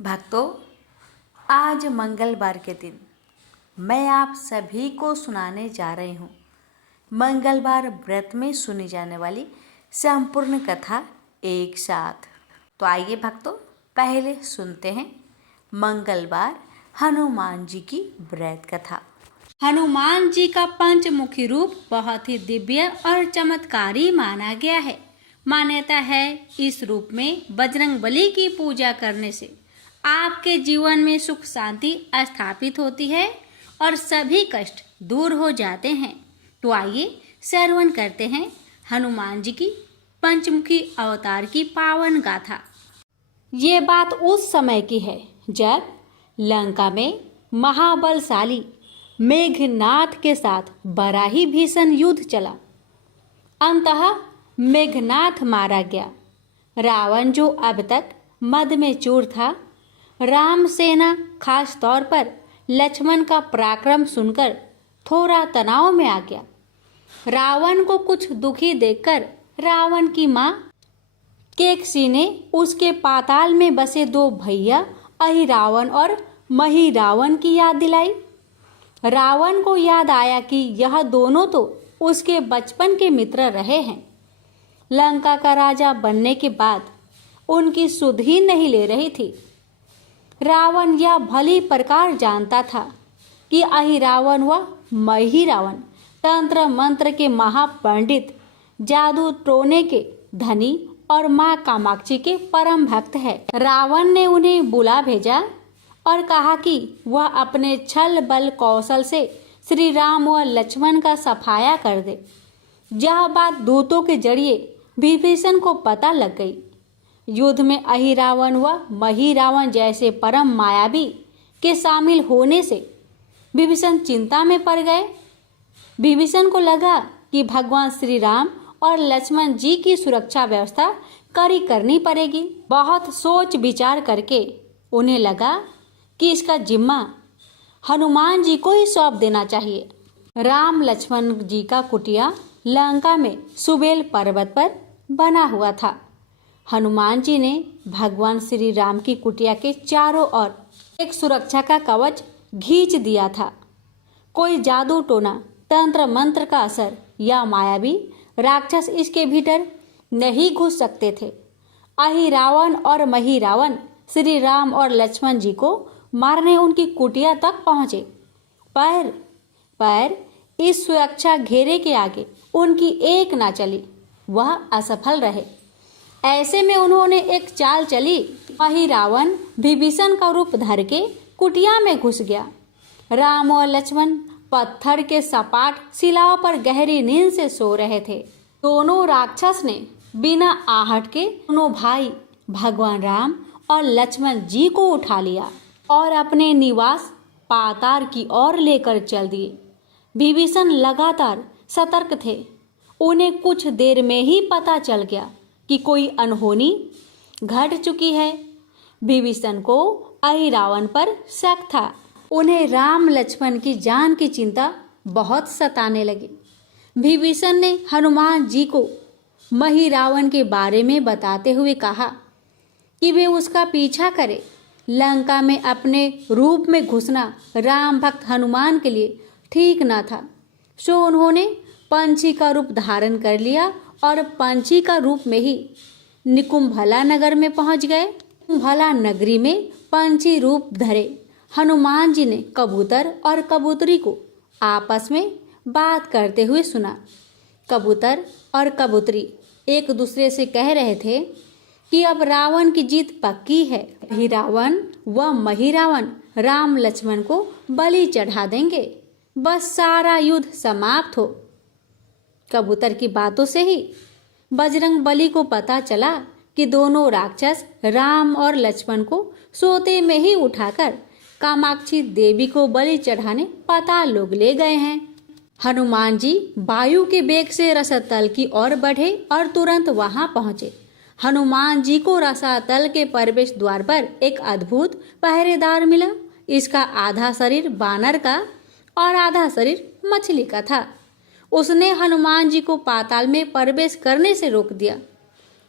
भक्तों, आज मंगलवार के दिन मैं आप सभी को सुनाने जा रही हूँ मंगलवार व्रत में सुनी जाने वाली संपूर्ण कथा एक साथ। तो आइए भक्तों, पहले सुनते हैं मंगलवार हनुमान जी की व्रत कथा। हनुमान जी का पंचमुखी रूप बहुत ही दिव्य और चमत्कारी माना गया है। मान्यता है इस रूप में बजरंगबली की पूजा करने से आपके जीवन में सुख शांति स्थापित होती है और सभी कष्ट दूर हो जाते हैं। तो आइए श्रवण करते हैं हनुमान जी की पंचमुखी अवतार की पावन गाथा। ये बात उस समय की है जब लंका में महाबलशाली मेघनाथ के साथ बड़ा ही भीषण युद्ध चला। अंततः मेघनाथ मारा गया। रावण जो अब तक मद में चूर था, राम सेना खास तौर पर लक्ष्मण का पराक्रम सुनकर थोड़ा तनाव में आ गया। रावण को कुछ दुखी देखकर रावण की मां केकसी ने उसके पाताल में बसे दो भैया अहिरावण और महिरावण की याद दिलाई। रावण को याद आया कि यह दोनों तो उसके बचपन के मित्र रहे हैं। लंका का राजा बनने के बाद उनकी सुध ही नहीं ले रही थी। रावण यह भली प्रकार जानता था कि अहिरावण व महिरावण तंत्र मंत्र के महापंडित, जादू टोने के धनी और मां कामाक्षी के परम भक्त है। रावण ने उन्हें बुला भेजा और कहा कि वह अपने छल बल कौशल से श्री राम व लक्ष्मण का सफाया कर दे। यह बात दूतों के जरिए विभीषण को पता लग गई। युद्ध में अहिरावण व महिरावण जैसे परम मायावी के शामिल होने से विभीषण चिंता में पड़ गए। विभीषण को लगा कि भगवान श्री राम और लक्ष्मण जी की सुरक्षा व्यवस्था कड़ी करनी पड़ेगी। बहुत सोच विचार करके उन्हें लगा कि इसका जिम्मा हनुमान जी को ही सौंप देना चाहिए। राम लक्ष्मण जी का कुटिया लंका में सुबेल पर्वत पर बना हुआ था। हनुमान जी ने भगवान श्री राम की कुटिया के चारों ओर एक सुरक्षा का कवच खींच दिया था। कोई जादू टोना, तंत्र मंत्र का असर या मायावी राक्षस इसके भीतर नहीं घुस सकते थे। अहिरावण और महिरावण श्री राम और लक्ष्मण जी को मारने उनकी कुटिया तक पहुंचे, पर इस सुरक्षा घेरे के आगे उनकी एक ना चली, वह असफल रहे। ऐसे में उन्होंने एक चाल चली। महिरावण विभीषण का रूप धर के कुटिया में घुस गया। राम और लक्ष्मण पत्थर के सपाट शिलाओं पर गहरी नींद से सो रहे थे। दोनों राक्षस ने बिना आहट के दोनों भाई भगवान राम और लक्ष्मण जी को उठा लिया और अपने निवास पाताल की ओर लेकर चल दिए। विभीषण लगातार सतर्क थे। उन्हें कुछ देर में ही पता चल गया कि कोई अनहोनी घट चुकी है। विभीषण को अहिरावण पर शक था। उन्हें राम लक्ष्मण की जान की चिंता बहुत सताने लगी। विभीषण ने हनुमान जी को महिरावण के बारे में बताते हुए कहा कि वे उसका पीछा करें। लंका में अपने रूप में घुसना राम भक्त हनुमान के लिए ठीक न था। सो उन्होंने पंछी का रूप धारण कर लिया और पंछी का रूप में ही निकुंभला नगर में पहुंच गए। निकुंभला नगरी में पंछी रूप धरे हनुमान जी ने कबूतर और कबूतरी को आपस में बात करते हुए सुना। कबूतर और कबूतरी एक दूसरे से कह रहे थे कि अब रावण की जीत पक्की है। हिरावण व महिरावण राम लक्ष्मण को बलि चढ़ा देंगे, बस सारा युद्ध समाप्त हो। कबूतर की बातों से ही बजरंगबली को पता चला कि दोनों राक्षस राम और लक्ष्मण को सोते में ही उठाकर कामाक्षी देवी को बलि चढ़ाने पाताल लोक ले गए हैं। हनुमान जी वायु के वेग से रसातल की ओर बढ़े और तुरंत वहां पहुंचे। हनुमान जी को रसातल के प्रवेश द्वार पर एक अद्भुत पहरेदार मिला। इसका आधा शरीर बानर का और आधा शरीर मछली का था। उसने हनुमान जी को पाताल में प्रवेश करने से रोक दिया।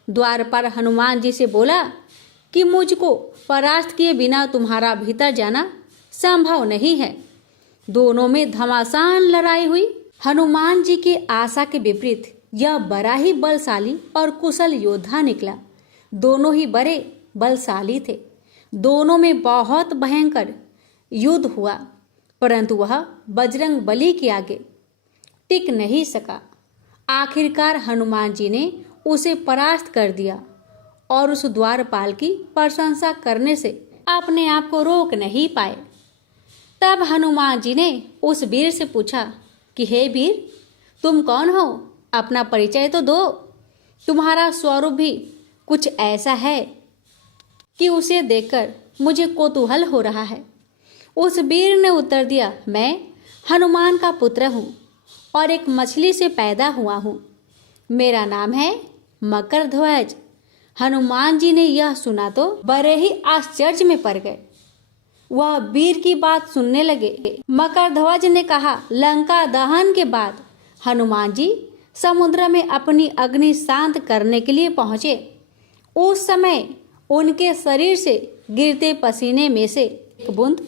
द्वार पर हनुमान जी से बोला कि मुझको परास्त किए बिना तुम्हारा भीतर जाना संभव नहीं है। दोनों में घमासान लड़ाई हुई। हनुमान जी की आशा के विपरीत यह बड़ा ही बलशाली और कुशल योद्धा निकला। दोनों ही बड़े बलशाली थे। दोनों में बहुत भयंकर युद्ध हुआ, परंतु वह बजरंग बली के आगे टिक नहीं सका। आखिरकार हनुमान जी ने उसे परास्त कर दिया और उस द्वारपाल की प्रशंसा करने से अपने आप को रोक नहीं पाए। तब हनुमान जी ने उस वीर से पूछा कि हे वीर, तुम कौन हो? अपना परिचय तो दो। तुम्हारा स्वरूप भी कुछ ऐसा है कि उसे देखकर मुझे कौतूहल हो रहा है। उस वीर ने उत्तर दिया, मैं हनुमान का पुत्र हूँ और एक मछली से पैदा हुआ हूँ। मेरा नाम है मकरध्वज। हनुमान जी ने यह सुना तो बड़े ही आश्चर्य में पड़ गए। वह वीर की बात सुनने लगे। मकरध्वज ने कहा, लंका दहन के बाद हनुमान जी समुद्र में अपनी अग्नि शांत करने के लिए पहुंचे। उस समय उनके शरीर से गिरते पसीने में से एक बूंद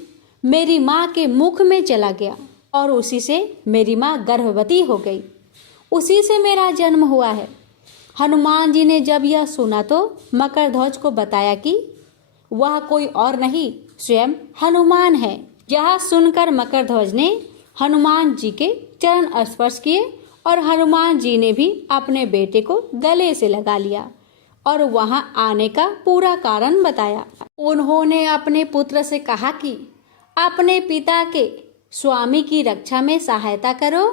मेरी माँ के मुख में चला गया और उसी से मेरी माँ गर्भवती हो गई। उसी से मेरा जन्म हुआ है। हनुमान जी ने जब यह सुना तो मकरध्वज को बताया कि वह कोई और नहीं, स्वयं हनुमान है। यह सुनकर मकरध्वज ने हनुमान जी के चरण स्पर्श किए और हनुमान जी ने भी अपने बेटे को गले से लगा लिया और वहां आने का पूरा कारण बताया। उन्होंने अपने पुत्र से कहा कि अपने पिता के स्वामी की रक्षा में सहायता करो।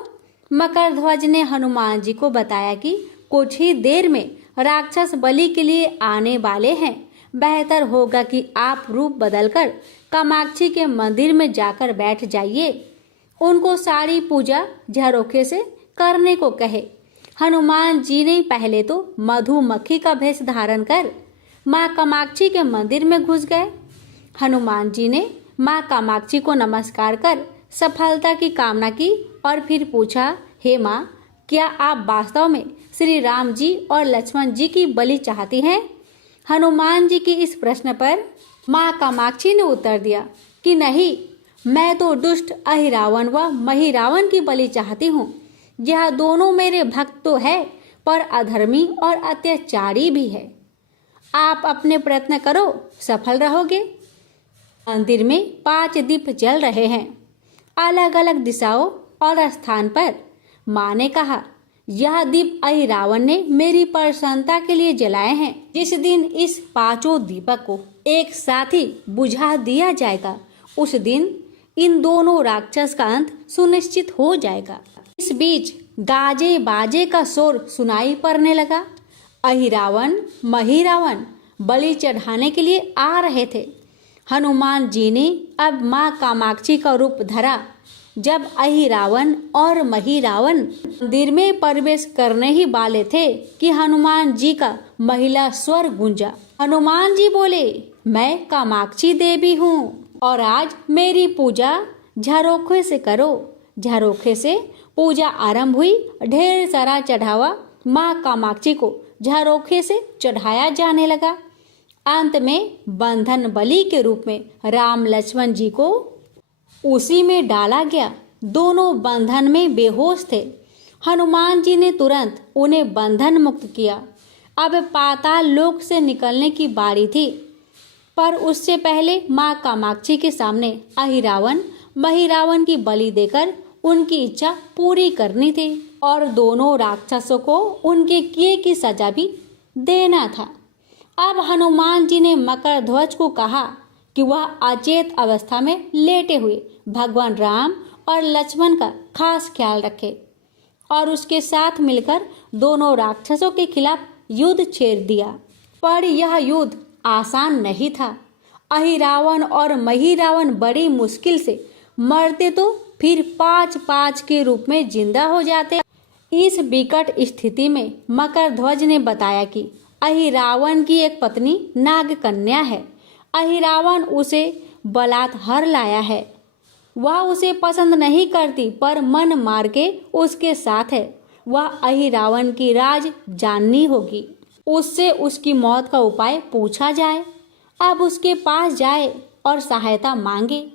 मकरध्वज ने हनुमान जी को बताया कि कुछ ही देर में राक्षस बलि के लिए आने वाले हैं। बेहतर होगा कि आप रूप बदलकर कामाक्षी के मंदिर में जाकर बैठ जाइए। उनको सारी पूजा झरोखे से करने को कहे। हनुमान जी ने पहले तो मधुमक्खी का भेष धारण कर माँ कामाक्षी के मंदिर में घुस गए। हनुमान जी ने माँ कामाक्षी को नमस्कार कर सफलता की कामना की और फिर पूछा, हे माँ, क्या आप वास्तव में श्री राम जी और लक्ष्मण जी की बलि चाहती हैं? हनुमान जी के इस प्रश्न पर माँ कामाक्षी ने उत्तर दिया कि नहीं, मैं तो दुष्ट अहिरावण व महिरावण की बलि चाहती हूँ। यह दोनों मेरे भक्त तो है, पर अधर्मी और अत्याचारी भी है। आप अपने प्रयत्न करो, सफल रहोगे। मंदिर में 5 दीप जल रहे हैं, अलग अलग दिशाओं और स्थान पर। माँ ने कहा, यह दीप अहिरावण ने मेरी प्रसन्नता के लिए जलाए हैं। जिस दिन इस 5 दीपक को एक साथ ही बुझा दिया जाएगा, उस दिन इन दोनों राक्षस का अंत सुनिश्चित हो जाएगा। इस बीच गाजे बाजे का शोर सुनाई पड़ने लगा। अहिरावण महिरावण बलि चढ़ाने के लिए आ रहे थे। हनुमान जी ने अब माँ कामाक्षी का रूप धरा। जब अहिरावण और महिरावण मंदिर में प्रवेश करने ही वाले थे कि हनुमान जी का महिला स्वर गूंजा। हनुमान जी बोले, मैं कामाक्षी देवी हूँ और आज मेरी पूजा झरोखे से करो। झरोखे से पूजा आरंभ हुई। ढेर सारा चढ़ावा माँ कामाक्षी को झरोखे से चढ़ाया जाने लगा। अंत में बंधन बलि के रूप में राम लक्ष्मण जी को उसी में डाला गया। दोनों बंधन में बेहोश थे। हनुमान जी ने तुरंत उन्हें बंधन मुक्त किया। अब पाताल लोक से निकलने की बारी थी, पर उससे पहले माँ कामाक्षी के सामने अहिरावण महिरावण की बलि देकर उनकी इच्छा पूरी करनी थी और दोनों राक्षसों को उनके किए की सजा भी देना था। अब हनुमान जी ने मकरध्वज को कहा कि वह अचेत अवस्था में लेटे हुए भगवान राम और लक्ष्मण का खास ख्याल रखे और उसके साथ मिलकर दोनों राक्षसों के खिलाफ युद्ध छेड़ दिया। पर यह युद्ध आसान नहीं था। अहिरावण और महिरावण बड़ी मुश्किल से मरते तो फिर 5-5 के रूप में जिंदा हो जाते। इस विकट स्थिति में मकरध्वज ने बताया कि अहिरावण की एक पत्नी नागकन्या है। अहिरावण उसे बलात्कार लाया है। वह उसे पसंद नहीं करती, पर मन मार के उसके साथ है। वह अहिरावण की राज जाननी होगी। उससे उसकी मौत का उपाय पूछा जाए। अब उसके पास जाए और सहायता मांगे।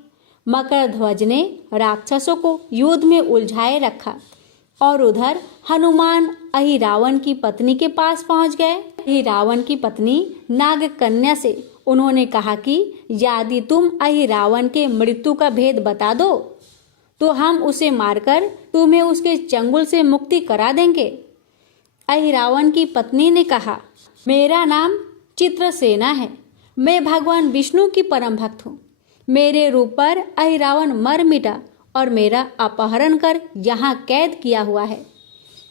मकरध्वज ने राक्षसों को युद्ध में उलझाए रखा और उधर हनुमान अहिरावण की पत्नी के पास पहुंच गए। अहिरावण की पत्नी नागकन्या से उन्होंने कहा कि यदि तुम अहिरावण के मृत्यु का भेद बता दो तो हम उसे मारकर तुम्हें उसके चंगुल से मुक्ति करा देंगे। अहिरावण की पत्नी ने कहा, मेरा नाम चित्रसेना है, मैं भगवान विष्णु की परम भक्त हूँ। मेरे रूप पर अहिरावण मर मिटा और मेरा अपहरण कर यहाँ कैद किया हुआ है,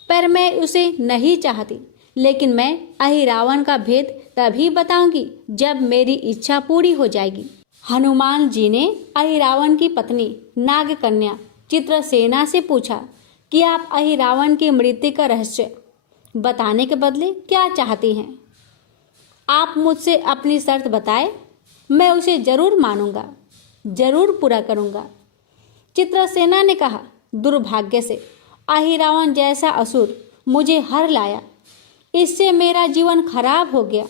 पर मैं उसे नहीं चाहती। लेकिन मैं अहिरावण का भेद तभी बताऊंगी जब मेरी इच्छा पूरी हो जाएगी। हनुमान जी ने अहिरावण की पत्नी नागकन्या चित्रसेना से पूछा कि आप अहिरावण की मृत्यु का रहस्य बताने के बदले क्या चाहती हैं? आप मुझसे अपनी शर्त बताए, मैं उसे जरूर मानूंगा, जरूर पूरा करूंगा। चित्रसेना ने कहा, दुर्भाग्य से अहिरावण जैसा असुर मुझे हर लाया, इससे मेरा जीवन खराब हो गया।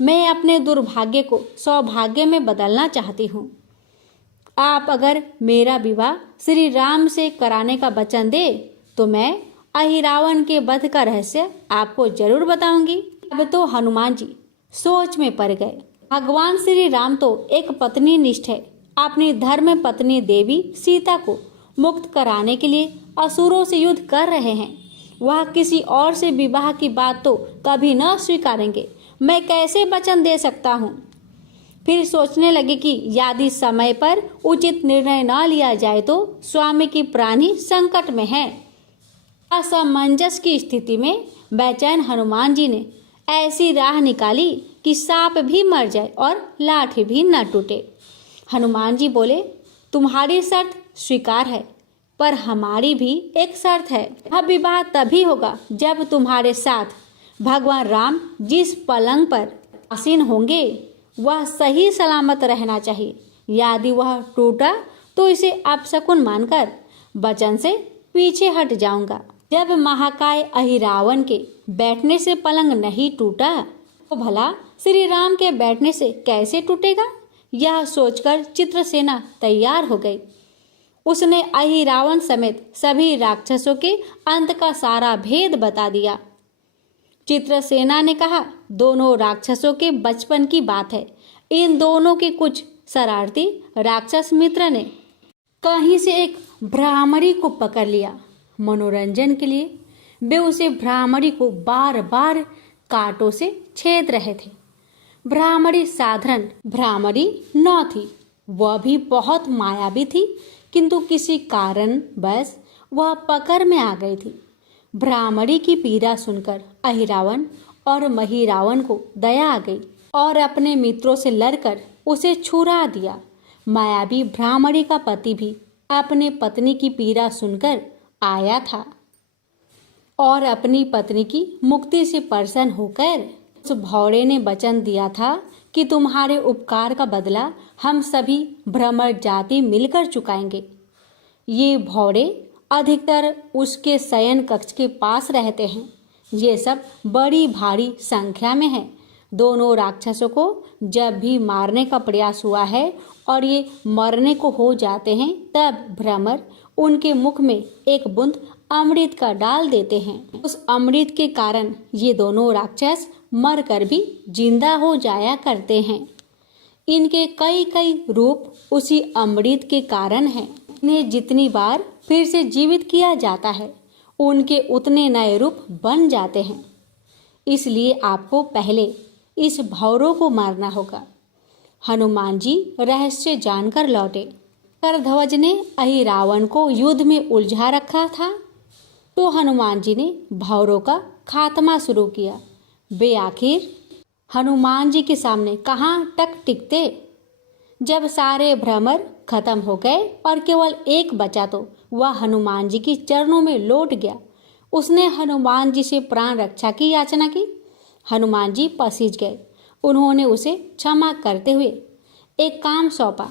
मैं अपने दुर्भाग्य को सौभाग्य में बदलना चाहती हूँ। आप अगर मेरा विवाह श्री राम से कराने का वचन दे तो मैं अहिरावण के वध का रहस्य आपको जरूर बताऊंगी। अब तो हनुमान जी सोच में पड़ गए। भगवान श्री राम तो एक पत्नी निष्ठ है, अपनी धर्म पत्नी देवी सीता को मुक्त कराने के लिए असुरों से युद्ध कर रहे हैं। वह किसी और से विवाह की बात तो कभी न स्वीकारेंगे। मैं कैसे वचन दे सकता हूँ? फिर सोचने लगे कि यदि समय पर उचित निर्णय न लिया जाए तो स्वामी की प्राण ही संकट में है। असमंजस की स्थिति में बेचैन हनुमान जी ने ऐसी राह निकाली कि सांप भी मर जाए और लाठी भी न टूटे। हनुमान जी बोले, तुम्हारी शर्त स्वीकार है, पर हमारी भी एक शर्त है। अब विवाह तभी होगा जब तुम्हारे साथ भगवान राम जिस पलंग पर आसीन होंगे वह सही सलामत रहना चाहिए। यदि वह टूटा तो इसे अपशकुन मानकर वचन से पीछे हट जाऊंगा। जब महाकाय अहिरावण के बैठने से पलंग नहीं टूटा तो भला श्री राम के बैठने से कैसे टूटेगा? यह सोचकर चित्रसेना तैयार हो गई। उसने अहिरावण समेत सभी राक्षसों के अंत का सारा भेद बता दिया। चित्रसेना ने कहा, दोनों राक्षसों के बचपन की बात है। इन दोनों के कुछ शरारती राक्षस मित्र ने कहीं से एक भ्रामरी को पकड़ लिया। मनोरंजन के लिए वे उसे भ्रामरी को बार बार कांटों से छेद रहे थे। भ्रामरी साधारण भ्रामरी न थी, वह भी बहुत मायावी थी, किंतु किसी कारण बस वह पकड़ में आ गई थी। भ्रामरी की पीड़ा सुनकर अहिरावण और महिरावण को दया आ गई और अपने मित्रों से लड़कर उसे छुड़ा दिया। मायावी भ्रामरी का पति भी अपने पत्नी की पीड़ा सुनकर आया था और अपनी पत्नी की मुक्ति से प्रसन्न होकर उस भौरे ने वचन दिया था कि तुम्हारे उपकार का बदला हम सभी भ्रमर जाति मिलकर चुकाएंगे। ये भौरे अधिकतर उसके शयन कक्ष के पास रहते हैं। ये सब बड़ी भारी संख्या में है। दोनों राक्षसों को जब भी मारने का प्रयास हुआ है और ये मरने को हो जाते हैं तब भ्रमर उनके मुख में एक बूंद अमृत का डाल देते हैं। उस अमृत के कारण ये दोनों राक्षस मरकर भी जिंदा हो जाया करते हैं। इनके कई कई रूप उसी अमृत के कारण हैं। इन्हें जितनी बार फिर से जीवित किया जाता है उनके उतने नए रूप बन जाते हैं। इसलिए आपको पहले इस भौरों को मारना होगा। हनुमान जी रहस्य जानकर लौटे। करध्वज ने अहिरावण को युद्ध में उलझा रखा था तो हनुमान जी ने भौरों का खात्मा शुरू किया। वे आखिर हनुमान जी के सामने कहाँ तक टिकते। जब सारे भ्रमर खत्म हो गए और केवल एक बचा तो वह हनुमान जी के चरणों में लौट गया। उसने हनुमान जी से प्राण रक्षा की याचना की। हनुमान जी पसीज गए। उन्होंने उसे क्षमा करते हुए एक काम सौंपा।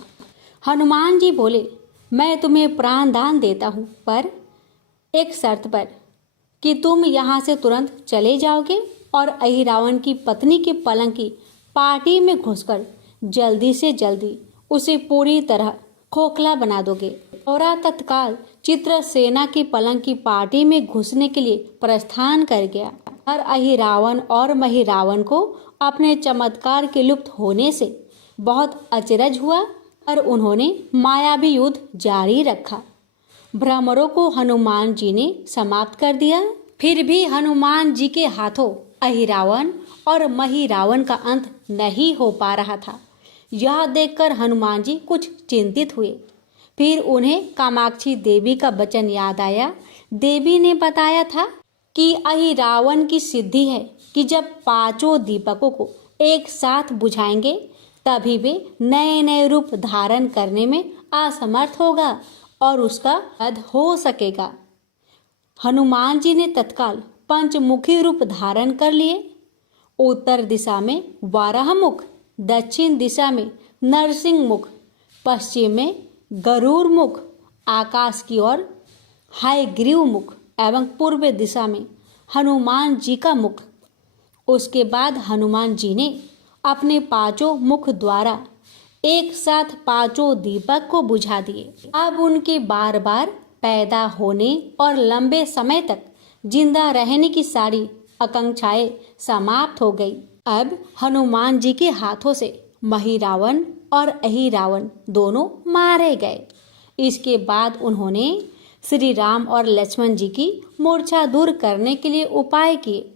हनुमान जी बोले, मैं तुम्हें प्राण दान देता हूँ, पर एक शर्त पर कि तुम यहाँ से तुरंत चले जाओगे और अहिरावण की पत्नी के पलंग की पार्टी में घुसकर जल्दी से जल्दी उसे पूरी तरह खोखला बना दोगे। और तत्काल चित्रसेना की पलंग की पार्टी में घुसने के लिए प्रस्थान कर गया। और अहिरावण और महिरावण को अपने चमत्कार के लुप्त होने से बहुत अचरज हुआ और उन्होंने मायावी युद्ध जारी रखा। भ्रमरों को हनुमान जी ने समाप्त कर दिया। फिर भी हनुमान जी के हाथों अहिरावण और महिरावण का अंत नहीं हो पा रहा था। यह देखकर हनुमान जी कुछ चिंतित हुए। फिर उन्हें कामाक्षी देवी का वचन याद आया। देवी ने बताया था कि अहिरावण की सिद्धि है कि जब पांचों दीपकों को एक साथ बुझाएंगे तभी वे नए नए रूप धारण करने में असमर्थ होगा और उसका वध हो सकेगा। हनुमान जी ने तत्काल पंचमुखी रूप धारण कर लिए। उत्तर दिशा में वाराह मुख, दक्षिण दिशा में नरसिंह मुख, पश्चिम में गरुड़ मुख, आकाश की ओर हयग्रीव मुख एवं पूर्व दिशा में हनुमान जी का मुख। उसके बाद हनुमान जी ने अपने पांचों मुख द्वारा एक साथ पांचों दीपक को बुझा दिए। अब उनके बार बार पैदा होने और लंबे समय तक जिंदा रहने की सारी आकांक्षाएं समाप्त हो गई। अब हनुमान जी के हाथों से महिरावण और अहिरावण दोनों मारे गए। इसके बाद उन्होंने श्री राम और लक्ष्मण जी की मूर्छा दूर करने के लिए उपाय किए।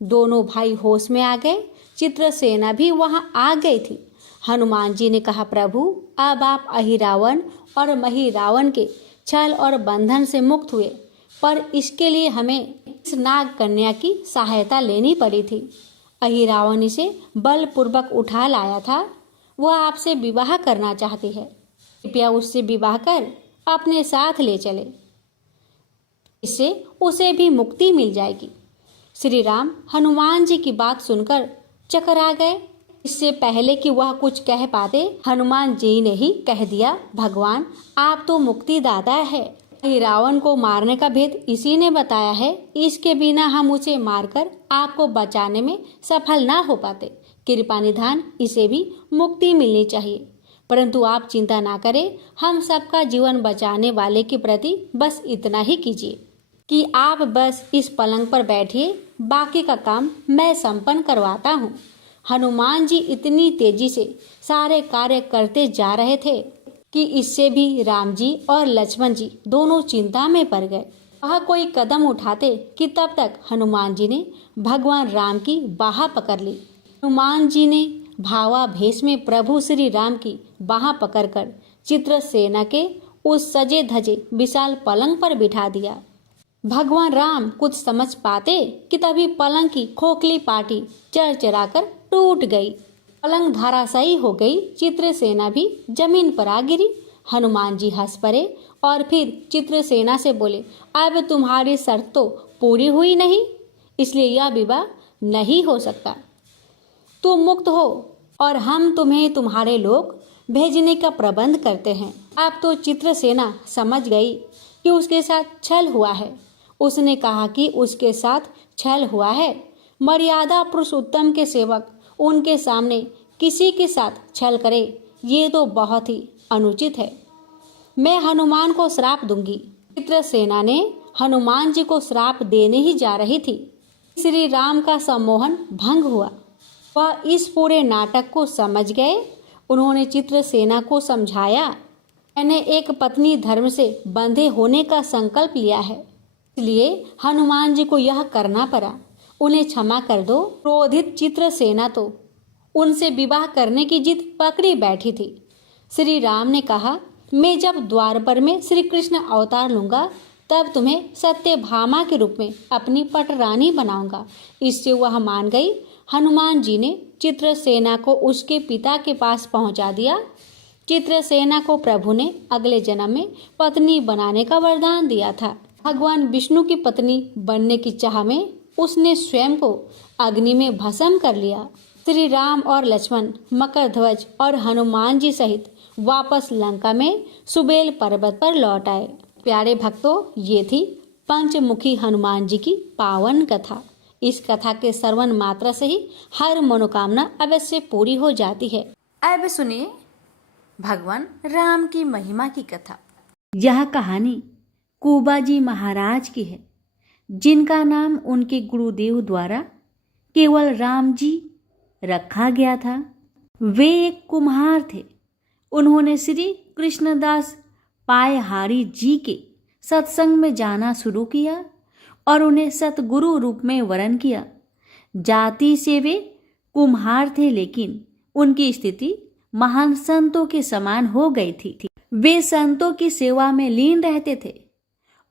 दोनों भाई होश में आ गए। चित्रसेना भी वहां आ गई थी। हनुमान जी ने कहा, प्रभु अब आप अहिरावण और महिरावण के छल और बंधन से मुक्त हुए, पर इसके लिए हमें इस नाग कन्या की सहायता लेनी पड़ी थी। अहिरावण इसे बलपूर्वक उठा लाया था। वह आपसे विवाह करना चाहती है। कृपया उससे विवाह कर अपने साथ ले चले, इससे उसे भी मुक्ति मिल जाएगी। श्री राम हनुमान जी की बात सुनकर चकरा गए। इससे पहले कि वह कुछ कह पाते, हनुमान जी ने ही कह दिया, भगवान आप तो मुक्तिदाता है। रावण को मारने का भेद इसी ने बताया है। इसके बिना हम उसे मारकर आपको बचाने में सफल ना हो पाते। कृपा निधान इसे भी मुक्ति मिलनी चाहिए। परंतु आप चिंता ना करें, हम सबका जीवन बचाने वाले के प्रति बस इतना ही कीजिए कि आप बस इस पलंग पर बैठिए, बाकी का काम मैं संपन्न करवाता हूँ। हनुमान जी इतनी तेजी से सारे कार्य करते जा रहे थे कि इससे भी राम जी और लक्ष्मण जी दोनों चिंता में पड़ गए। वह कोई कदम उठाते कि तब तक हनुमान जी ने भगवान राम की बाह पकड़ ली। हनुमान जी ने भावावेश में प्रभु श्री राम की बाह पकड़कर चित्रसेना के उस सजे धजे विशाल पलंग पर बिठा दिया। भगवान राम कुछ समझ पाते कि तभी पलंग की खोखली पाटी चरचरा कर टूट गई। पलंग धराशायी हो गई। चित्रसेना भी जमीन पर आ गिरी। हनुमान जी हंस पड़े और फिर चित्रसेना से बोले, अब तुम्हारी शर्त तो पूरी हुई नहीं, इसलिए यह विवाह नहीं हो सकता। तुम मुक्त हो और हम तुम्हें तुम्हारे लोग भेजने का प्रबंध करते हैं। अब तो चित्रसेना समझ गई कि उसके साथ छल हुआ है। उसने कहा कि उसके साथ छल हुआ है। मर्यादा पुरुषोत्तम के सेवक उनके सामने किसी के साथ छल करे, ये तो बहुत ही अनुचित है। मैं हनुमान को श्राप दूंगी। चित्रसेना ने हनुमान जी को श्राप देने ही जा रही थी। श्री राम का सम्मोहन भंग हुआ। वह इस पूरे नाटक को समझ गए। उन्होंने चित्रसेना को समझाया, मैंने एक पत्नी धर्म से बंधे होने का संकल्प लिया है, इसलिए हनुमान जी को यह करना पड़ा। उन्हें क्षमा कर दो। क्रोधित चित्रसेना तो उनसे विवाह करने की जिद पकड़ी बैठी थी। श्री राम ने कहा, मैं जब द्वारपर में श्री कृष्ण अवतार लूंगा तब तुम्हें सत्यभामा के रूप में अपनी पटरानी बनाऊंगा। इससे वह मान गई। हनुमान जी ने चित्रसेना को उसके पिता के पास पहुंचा दिया। चित्रसेना को प्रभु ने अगले जन्म में पत्नी बनाने का वरदान दिया था। भगवान विष्णु की पत्नी बनने की चाह में उसने स्वयं को अग्नि में भस्म कर लिया। श्री राम और लक्ष्मण मकरध्वज और हनुमान जी सहित वापस लंका में सुबेल पर्वत पर लौट आए। प्यारे भक्तों, ये थी पंचमुखी हनुमान जी की पावन कथा। इस कथा के श्रवण मात्रा से ही हर मनोकामना अवश्य पूरी हो जाती है। अब सुनिए भगवान राम की महिमा की कथा। यह कहानी कुबाजी महाराज की है, जिनका नाम उनके गुरुदेव द्वारा केवल राम जी रखा गया था। वे एक कुम्हार थे। उन्होंने श्री कृष्णदास पायहारी जी के सत्संग में जाना शुरू किया और उन्हें सतगुरु रूप में वरण किया। जाति से वे कुम्हार थे, लेकिन उनकी स्थिति महान संतों के समान हो गई थी। वे संतों की सेवा में लीन रहते थे।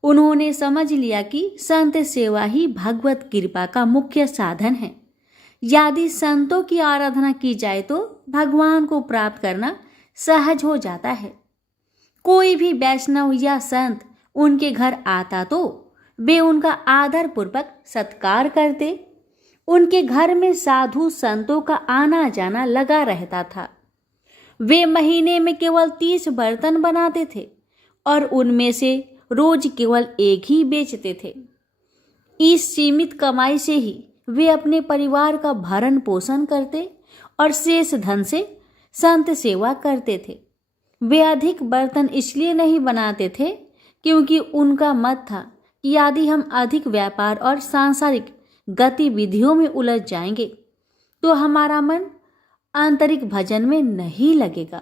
उन्होंने समझ लिया कि संत सेवा ही भगवत कृपा का मुख्य साधन है। यदि संतों की आराधना की जाए तो भगवान को प्राप्त करना सहज हो जाता है। कोई भी वैष्णव या संत उनके घर आता तो वे उनका आदर पूर्वक सत्कार करते। उनके घर में साधु संतों का आना जाना लगा रहता था। वे महीने में केवल 30 बर्तन बनाते थे और उनमें से रोज केवल एक ही बेचते थे। इस सीमित कमाई से ही वे अपने परिवार का भरण पोषण करते और शेष धन से संत सेवा करते थे। वे अधिक बर्तन इसलिए नहीं बनाते थे क्योंकि उनका मत था कि यदि हम अधिक व्यापार और सांसारिक गतिविधियों में उलझ जाएंगे तो हमारा मन आंतरिक भजन में नहीं लगेगा।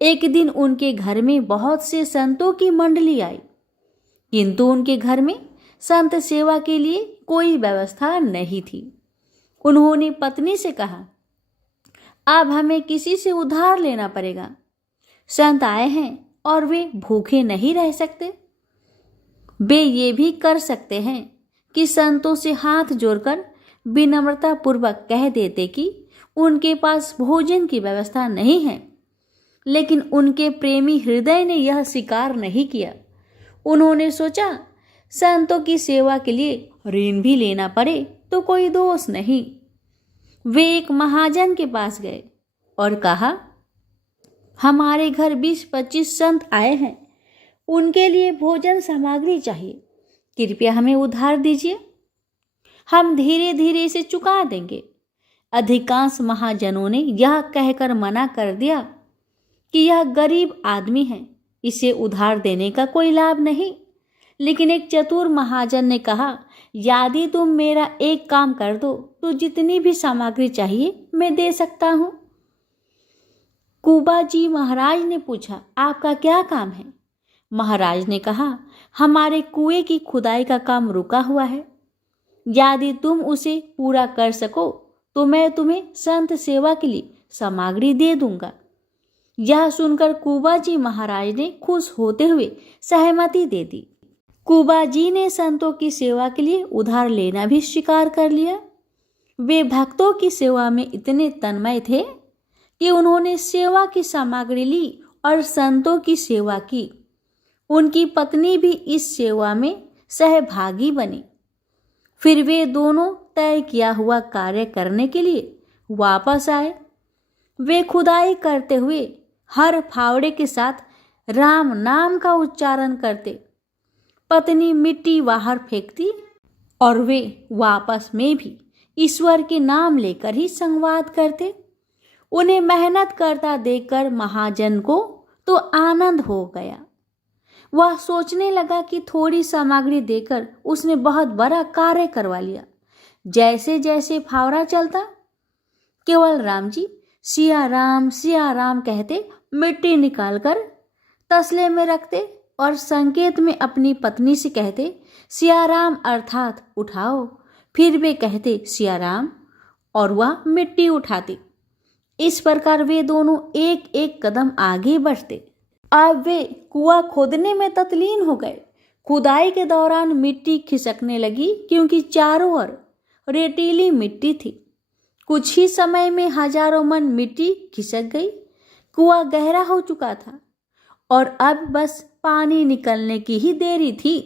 एक दिन उनके घर में बहुत से संतों की मंडली आई, किंतु उनके घर में संत सेवा के लिए कोई व्यवस्था नहीं थी। उन्होंने पत्नी से कहा, अब हमें किसी से उधार लेना पड़ेगा। संत आए हैं और वे भूखे नहीं रह सकते। वे ये भी कर सकते हैं कि संतों से हाथ जोड़कर विनम्रता पूर्वक कह देते कि उनके पास भोजन की व्यवस्था नहीं है, लेकिन उनके प्रेमी हृदय ने यह स्वीकार नहीं किया। उन्होंने सोचा संतों की सेवा के लिए ऋण भी लेना पड़े तो कोई दोष नहीं। वे एक महाजन के पास गए और कहा, हमारे घर 20-25 संत आए हैं, उनके लिए भोजन सामग्री चाहिए, कृपया हमें उधार दीजिए, हम धीरे धीरे इसे चुका देंगे। अधिकांश महाजनों ने यह कहकर मना कर दिया कि यह गरीब आदमी है, इसे उधार देने का कोई लाभ नहीं। लेकिन एक चतुर महाजन ने कहा, यदि तुम मेरा एक काम कर दो तो जितनी भी सामग्री चाहिए मैं दे सकता हूँ। कुबाजी महाराज ने पूछा, आपका क्या काम है? महाराज ने कहा, हमारे कुएं की खुदाई का काम रुका हुआ है, यदि तुम उसे पूरा कर सको तो मैं तुम्हें संत सेवा के लिए सामग्री दे दूंगा। यह सुनकर कुबाजी महाराज ने खुश होते हुए सहमति दे दी। कुबाजी ने संतों की सेवा के लिए उधार लेना भी स्वीकार कर लिया। वे भक्तों की सेवा में इतने तन्मय थे कि उन्होंने सेवा की सामग्री ली और संतों की सेवा की। उनकी पत्नी भी इस सेवा में सहभागी बनी। फिर वे दोनों तय किया हुआ कार्य करने के लिए वापस आए। वे खुदाई करते हुए हर फावड़े के साथ राम नाम का उच्चारण करते। पत्नी मिट्टी बाहर फेंकती और वे वापस में भी ईश्वर के नाम लेकर ही संवाद करते। उन्हें मेहनत करता देखकर महाजन को तो आनंद हो गया। वह सोचने लगा कि थोड़ी सामग्री देकर उसने बहुत बड़ा कार्य करवा लिया। जैसे जैसे फावड़ा चलता, केवल राम जी सिया राम कहते मिट्टी निकालकर तसले में रखते और संकेत में अपनी पत्नी से कहते, सिया राम अर्थात उठाओ। फिर वे कहते सिया राम और वह मिट्टी उठाती। इस प्रकार वे दोनों एक एक कदम आगे बढ़ते। अब वे कुआं खोदने में तल्लीन हो गए। खुदाई के दौरान मिट्टी खिसकने लगी क्योंकि चारों ओर रेतीली मिट्टी थी। कुछ ही समय में हजारों मन मिट्टी खिसक गई। कुआं गहरा हो चुका था और अब बस पानी निकलने की ही देरी थी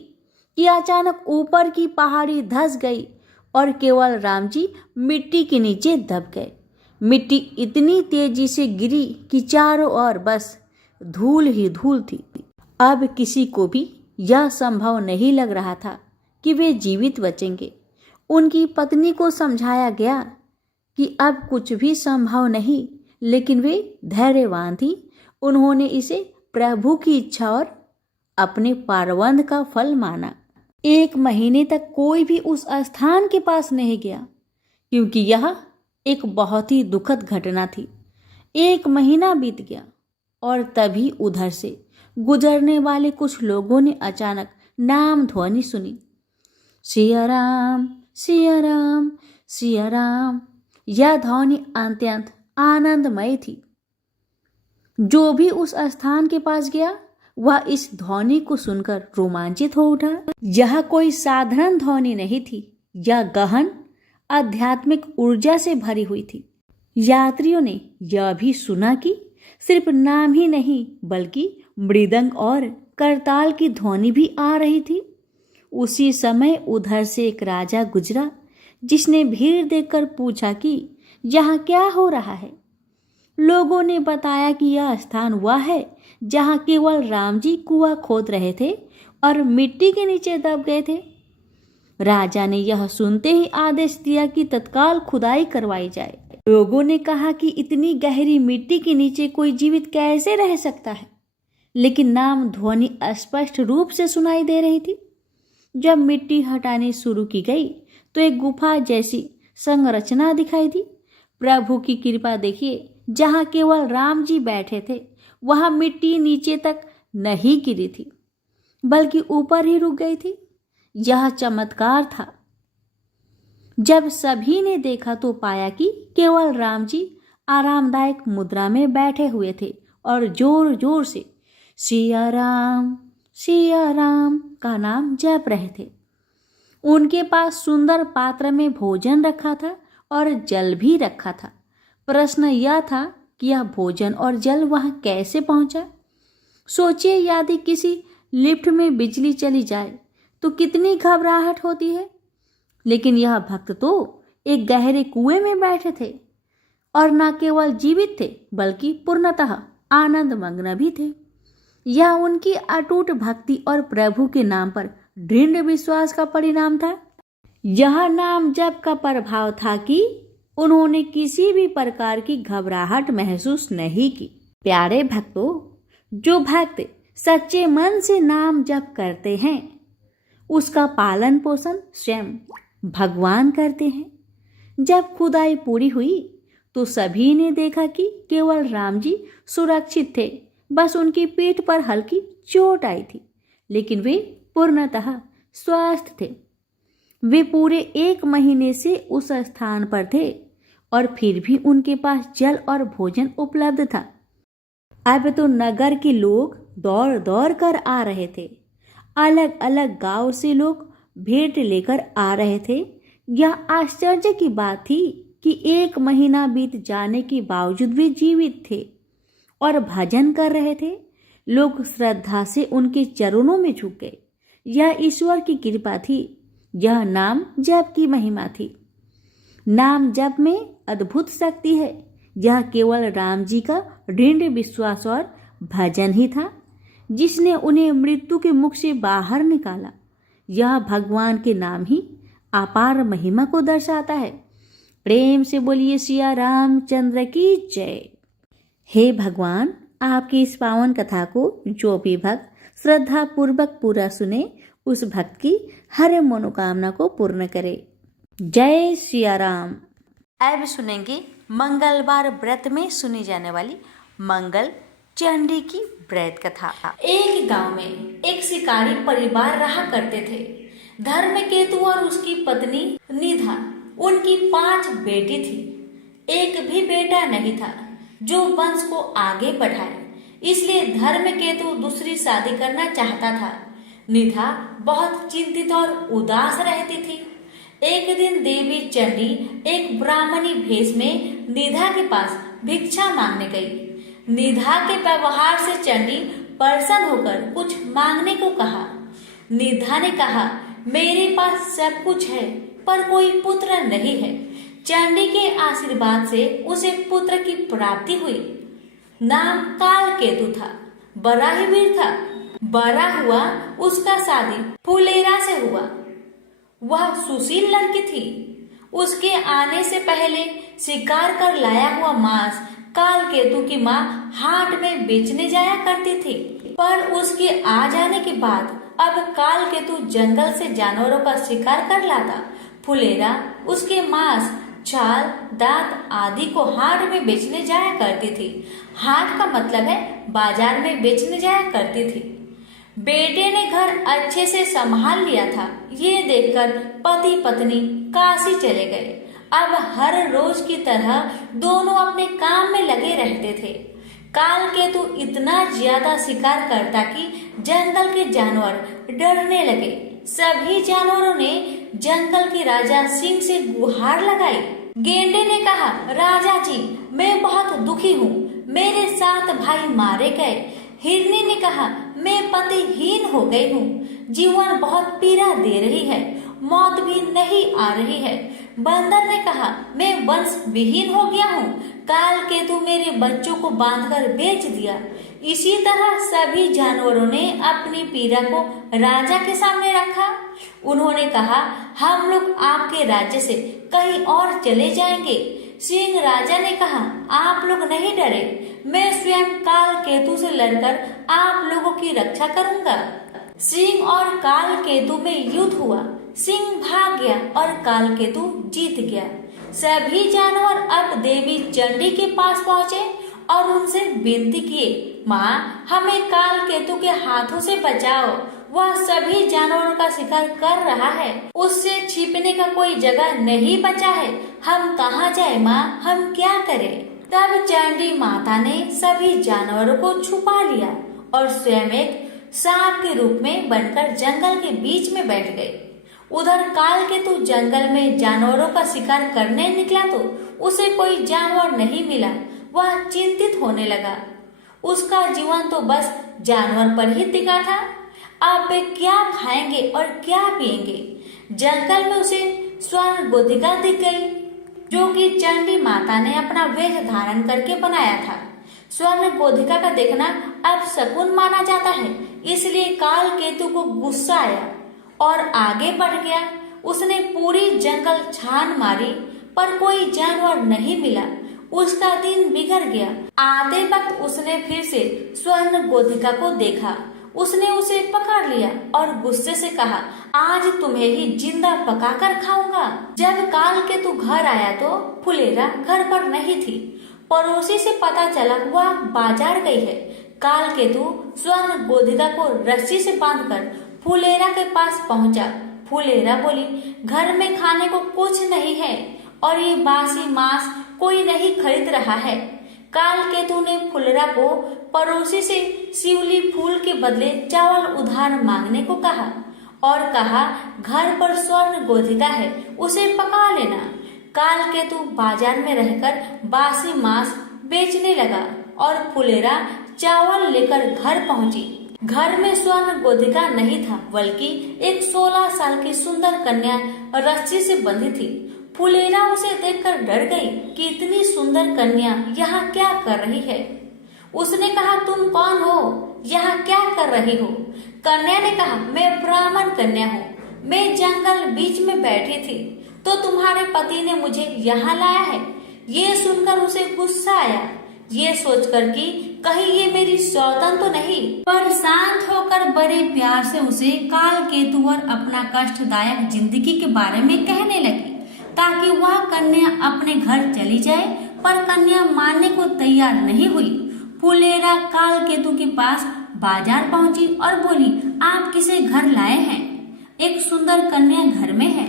कि अचानक ऊपर की पहाड़ी धंस गई और केवल राम जी मिट्टी के नीचे दब गए। मिट्टी इतनी तेजी से गिरी कि चारों ओर बस धूल ही धूल थी। अब किसी को भी यह संभव नहीं लग रहा था कि वे जीवित बचेंगे। उनकी पत्नी को समझाया गया कि अब कुछ भी संभव नहीं, लेकिन वे धैर्यवान थी। उन्होंने इसे प्रभु की इच्छा और अपने पारवंद का फल माना। 1 महीने तक कोई भी उस स्थान के पास नहीं गया, क्योंकि यह एक बहुत ही दुखद घटना थी। 1 महीना बीत गया और तभी उधर से गुजरने वाले कुछ लोगों ने अचानक नाम ध्वनि सुनी, सिया राम, सिया राम, सिया राम। यह ध्वनि अत्यंत आनंदमय थी। जो भी उस स्थान के पास गया वह इस ध्वनि को सुनकर रोमांचित हो उठा। यह कोई साधारण ध्वनि नहीं थी, यह गहन आध्यात्मिक ऊर्जा से भरी हुई थी। यात्रियों ने यह भी सुना कि सिर्फ नाम ही नहीं बल्कि मृदंग और करताल की ध्वनि भी आ रही थी। उसी समय उधर से एक राजा गुजरा, जिसने भीड़ देखकर पूछा कि यहाँ क्या हो रहा है। लोगों ने बताया कि यह स्थान वह है जहाँ केवल राम जी कुआं खोद रहे थे और मिट्टी के नीचे दब गए थे। राजा ने यह सुनते ही आदेश दिया कि तत्काल खुदाई करवाई जाए। लोगों ने कहा कि इतनी गहरी मिट्टी के नीचे कोई जीवित कैसे रह सकता है, लेकिन नाम ध्वनि स्पष्ट रूप से सुनाई दे रही थी। जब मिट्टी हटानी शुरू की गई तो एक गुफा जैसी संरचना दिखाई दी। प्रभु की कृपा देखिए, जहाँ केवल राम जी बैठे थे वहाँ मिट्टी नीचे तक नहीं गिरी थी, बल्कि ऊपर ही रुक गई थी। यह चमत्कार था। जब सभी ने देखा तो पाया कि केवल राम जी आरामदायक मुद्रा में बैठे हुए थे और जोर जोर से सिया राम का नाम जप रहे थे। उनके पास सुंदर पात्र में भोजन रखा था और जल भी रखा था। प्रश्न यह था कि यह भोजन और जल वहां कैसे पहुंचा। सोचिए, यदि किसी लिफ्ट में बिजली चली जाए तो कितनी घबराहट होती है। लेकिन यह भक्त तो एक गहरे कुएं में बैठे थे और न केवल जीवित थे बल्कि पूर्णतः आनंद मग्न भी थे। यह उनकी अटूट भक्ति और प्रभु के नाम पर दृढ़ विश्वास का परिणाम था। यह नाम जप का प्रभाव था कि उन्होंने किसी भी प्रकार की घबराहट महसूस नहीं की। प्यारे भक्तों, जो भक्त सच्चे मन से नाम जप करते हैं उसका पालन पोषण स्वयं भगवान करते हैं। जब खुदाई पूरी हुई तो सभी ने देखा कि केवल राम जी सुरक्षित थे। बस उनकी पीठ पर हल्की चोट आई थी, लेकिन वे पूर्णतः स्वस्थ थे। वे पूरे 1 महीने से उस स्थान पर थे और फिर भी उनके पास जल और भोजन उपलब्ध था। अब तो नगर के लोग दौड़ दौड़ कर आ रहे थे। अलग अलग गांव से लोग भेंट लेकर आ रहे थे। यह आश्चर्य की बात थी कि 1 महीना बीत जाने के बावजूद वे जीवित थे और भजन कर रहे थे। लोग श्रद्धा से उनके चरणों में झुक गए। यह ईश्वर की कृपा थी। यह नाम जप की महिमा थी। नाम जप में अद्भुत शक्ति है। यह केवल राम जी का दृढ़ विश्वास और भजन ही था जिसने उन्हें मृत्यु के मुख से बाहर निकाला। यह भगवान के नाम ही अपार महिमा को दर्शाता है। प्रेम से बोलिए सिया रामचंद्र की जय। हे भगवान, आपकी इस पावन कथा को जो भी भक्त श्रद्धा पूर्वक पूरा सुने उस भक्त की हर मनोकामना को पूर्ण करे। जय सिया राम। अब सुनेंगे मंगलवार व्रत में सुनी जाने वाली मंगल चंडी की व्रत कथा। एक गांव में एक शिकारी परिवार रहा करते थे। धर्मकेतु और उसकी पत्नी निधा, उनकी 5 बेटी थी। एक भी बेटा नहीं था जो वंश को आगे बढ़ाए, इसलिए धर्मकेतु दूसरी शादी करना चाहता था। निधा बहुत चिंतित और उदास रहती थी। एक दिन देवी चंडी एक ब्राह्मणी भेष में निधा के पास भिक्षा मांगने गई। निधा के व्यवहार से चंडी प्रसन्न होकर कुछ मांगने को कहा। निधा ने कहा, मेरे पास सब कुछ है पर कोई पुत्र नहीं है। चंडी के आशीर्वाद से उसे पुत्र की प्राप्ति हुई। नाम कालकेतु था, बड़ा ही वीर था। बड़ा हुआ उसका शादी फुलेरा से हुआ। वह सुशील लड़की थी। उसके आने से पहले शिकार कर लाया हुआ मांस कालकेतु की माँ हाट में बेचने जाया करती थी, पर उसके आ जाने के बाद अब कालकेतु जंगल से जानवरों का शिकार कर लाता। फुलेरा उसके मांस, छाल, दांत आदि को हाट में बेचने जाया करती थी। हाट का मतलब है बाजार में बेचने जाया करती थी। बेटे ने घर अच्छे से संभाल लिया था, ये देखकर पति पत्नी काशी चले गए। अब हर रोज की तरह दोनों अपने काम में लगे रहते थे। कालकेतु इतना ज्यादा शिकार करता कि जंगल के जानवर डरने लगे। सभी जानवरों ने जंगल के राजा सिंह से गुहार लगाई। गेंडे ने कहा, राजा जी, मैं बहुत दुखी हूँ, मेरे 7 भाई मारे गए। हिरनी ने कहा, मैं पतिहीन हो गई हूँ, जीवन बहुत पीड़ा दे रही है, मौत भी नहीं आ रही है। बंदर ने कहा, मैं वंश विहीन हो गया हूँ, कालकेतु मेरे बच्चों को बांधकर बेच दिया। इसी तरह सभी जानवरों ने अपनी पीड़ा को राजा के सामने रखा। उन्होंने कहा, हम लोग आपके राज्य से कहीं और चले जाएंगे। सिंह राजा ने कहा, आप लोग नहीं डरे, मैं स्वयं कालकेतु से लड़कर आप लोगों की रक्षा करूंगा। सिंह और कालकेतु में युद्ध हुआ। सिंह भाग गया और कालकेतु जीत गया। सभी जानवर अब देवी चंडी के पास पहुँचे और उनसे विनती किए, माँ, हमें कालकेतु के हाथों से बचाओ, वह सभी जानवरों का शिकार कर रहा है, उससे छिपने का कोई जगह नहीं बचा है, हम कहाँ जाए माँ, हम क्या करें। तब चंडी माता ने सभी जानवरों को छुपा लिया और स्वयं एक सांप के रूप में बनकर जंगल के बीच में बैठ गई। उधर कालकेतु जंगल में जानवरों का शिकार करने निकला तो उसे कोई जानवर नहीं मिला। वह चिंतित होने लगा। उसका जीवन तो बस जानवर पर ही टिका था। अब वे क्या खाएंगे और क्या पिएंगे। जंगल में उसे स्वर्ण गोधिका दिख गई, जो कि चंडी माता ने अपना वेश धारण करके बनाया था। स्वर्ण गोधिका का देखना अब शकुन माना जाता है, इसलिए कालकेतु को गुस्सा आया और आगे बढ़ गया। उसने पूरी जंगल छान मारी, पर कोई जानवर नहीं मिला। उसका दिन बिगड़ गया। आते वक्त उसने फिर से स्वर्ण गोधिका को देखा। उसने उसे पकड़ लिया और गुस्से से कहा, आज तुम्हें ही जिंदा पकाकर खाऊंगा। जब कालकेतु घर आया तो फुलेरा घर पर नहीं थी। पड़ोसी से पता चला वह बाजार गई है। कालकेतु स्वर्ण गोधिका को रस्सी से बांधकर फुलेरा के पास पहुंचा। फुलेरा बोली, घर में खाने को कुछ नहीं है और ये बासी मांस कोई नहीं खरीद रहा है। कालकेतु ने फुलेरा को पड़ोसी से शिवली फूल के बदले चावल उधार मांगने को कहा और कहा, घर पर स्वर्ण गोधिका है, उसे पका लेना। कालकेतु बाजार में रहकर बासी मांस बेचने लगा और फुलेरा चावल लेकर घर पहुंची। घर में स्वर्ण गोधिका नहीं था, बल्कि एक 16 साल की सुंदर कन्या रस्सी से बंधी थी। फुलेरा उसे देखकर डर गई कि इतनी सुंदर कन्या यहाँ क्या कर रही है। उसने कहा, तुम कौन हो, यहाँ क्या कर रही हो। कन्या ने कहा, मैं ब्राह्मण कन्या हूँ, मैं जंगल बीच में बैठी थी तो तुम्हारे पति ने मुझे यहाँ लाया है। ये सुनकर उसे गुस्सा आया, ये सोचकर कि कहीं ये मेरी सौतन तो नहीं, पर शांत होकर बड़े प्यार से उसे कालकेतु और अपना कष्टदायक जिंदगी के बारे में कहने लगी, ताकि वह कन्या अपने घर चली जाए। पर कन्या मानने को तैयार नहीं हुई। फुलेरा कालकेतु के पास बाजार पहुंची और बोली, आप किसे घर लाए हैं? एक सुंदर कन्या घर में है।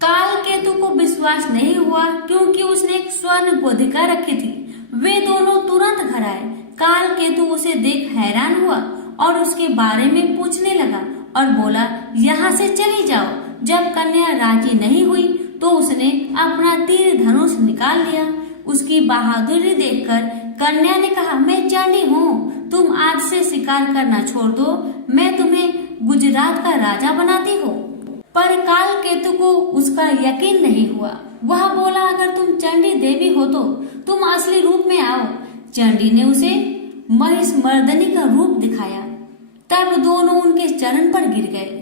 कालकेतु को विश्वास नहीं हुआ, क्योंकि उसने एक स्वर्ण गोधिका रखी थी। वे दोनों तुरंत घर आए। कालकेतु उसे देख हैरान हुआ और उसके बारे में पूछने लगा और बोला, यहाँ से चली जाओ। जब कन्या राजी नहीं हुई तो उसने अपना तीर धनुष निकाल लिया। उसकी बहादुरी देखकर कन्या ने कहा, मैं चंडी हूँ, तुम आज से शिकार करना छोड़ दो, मैं तुम्हें गुजरात का राजा बनाती हूँ। पर कालकेतु को उसका यकीन नहीं हुआ। वह बोला, अगर तुम चंडी देवी हो तो तुम असली रूप में आओ। चंडी ने उसे महिष मर्दनी का रूप दिखाया। तब दोनों उनके चरण पर गिर गए।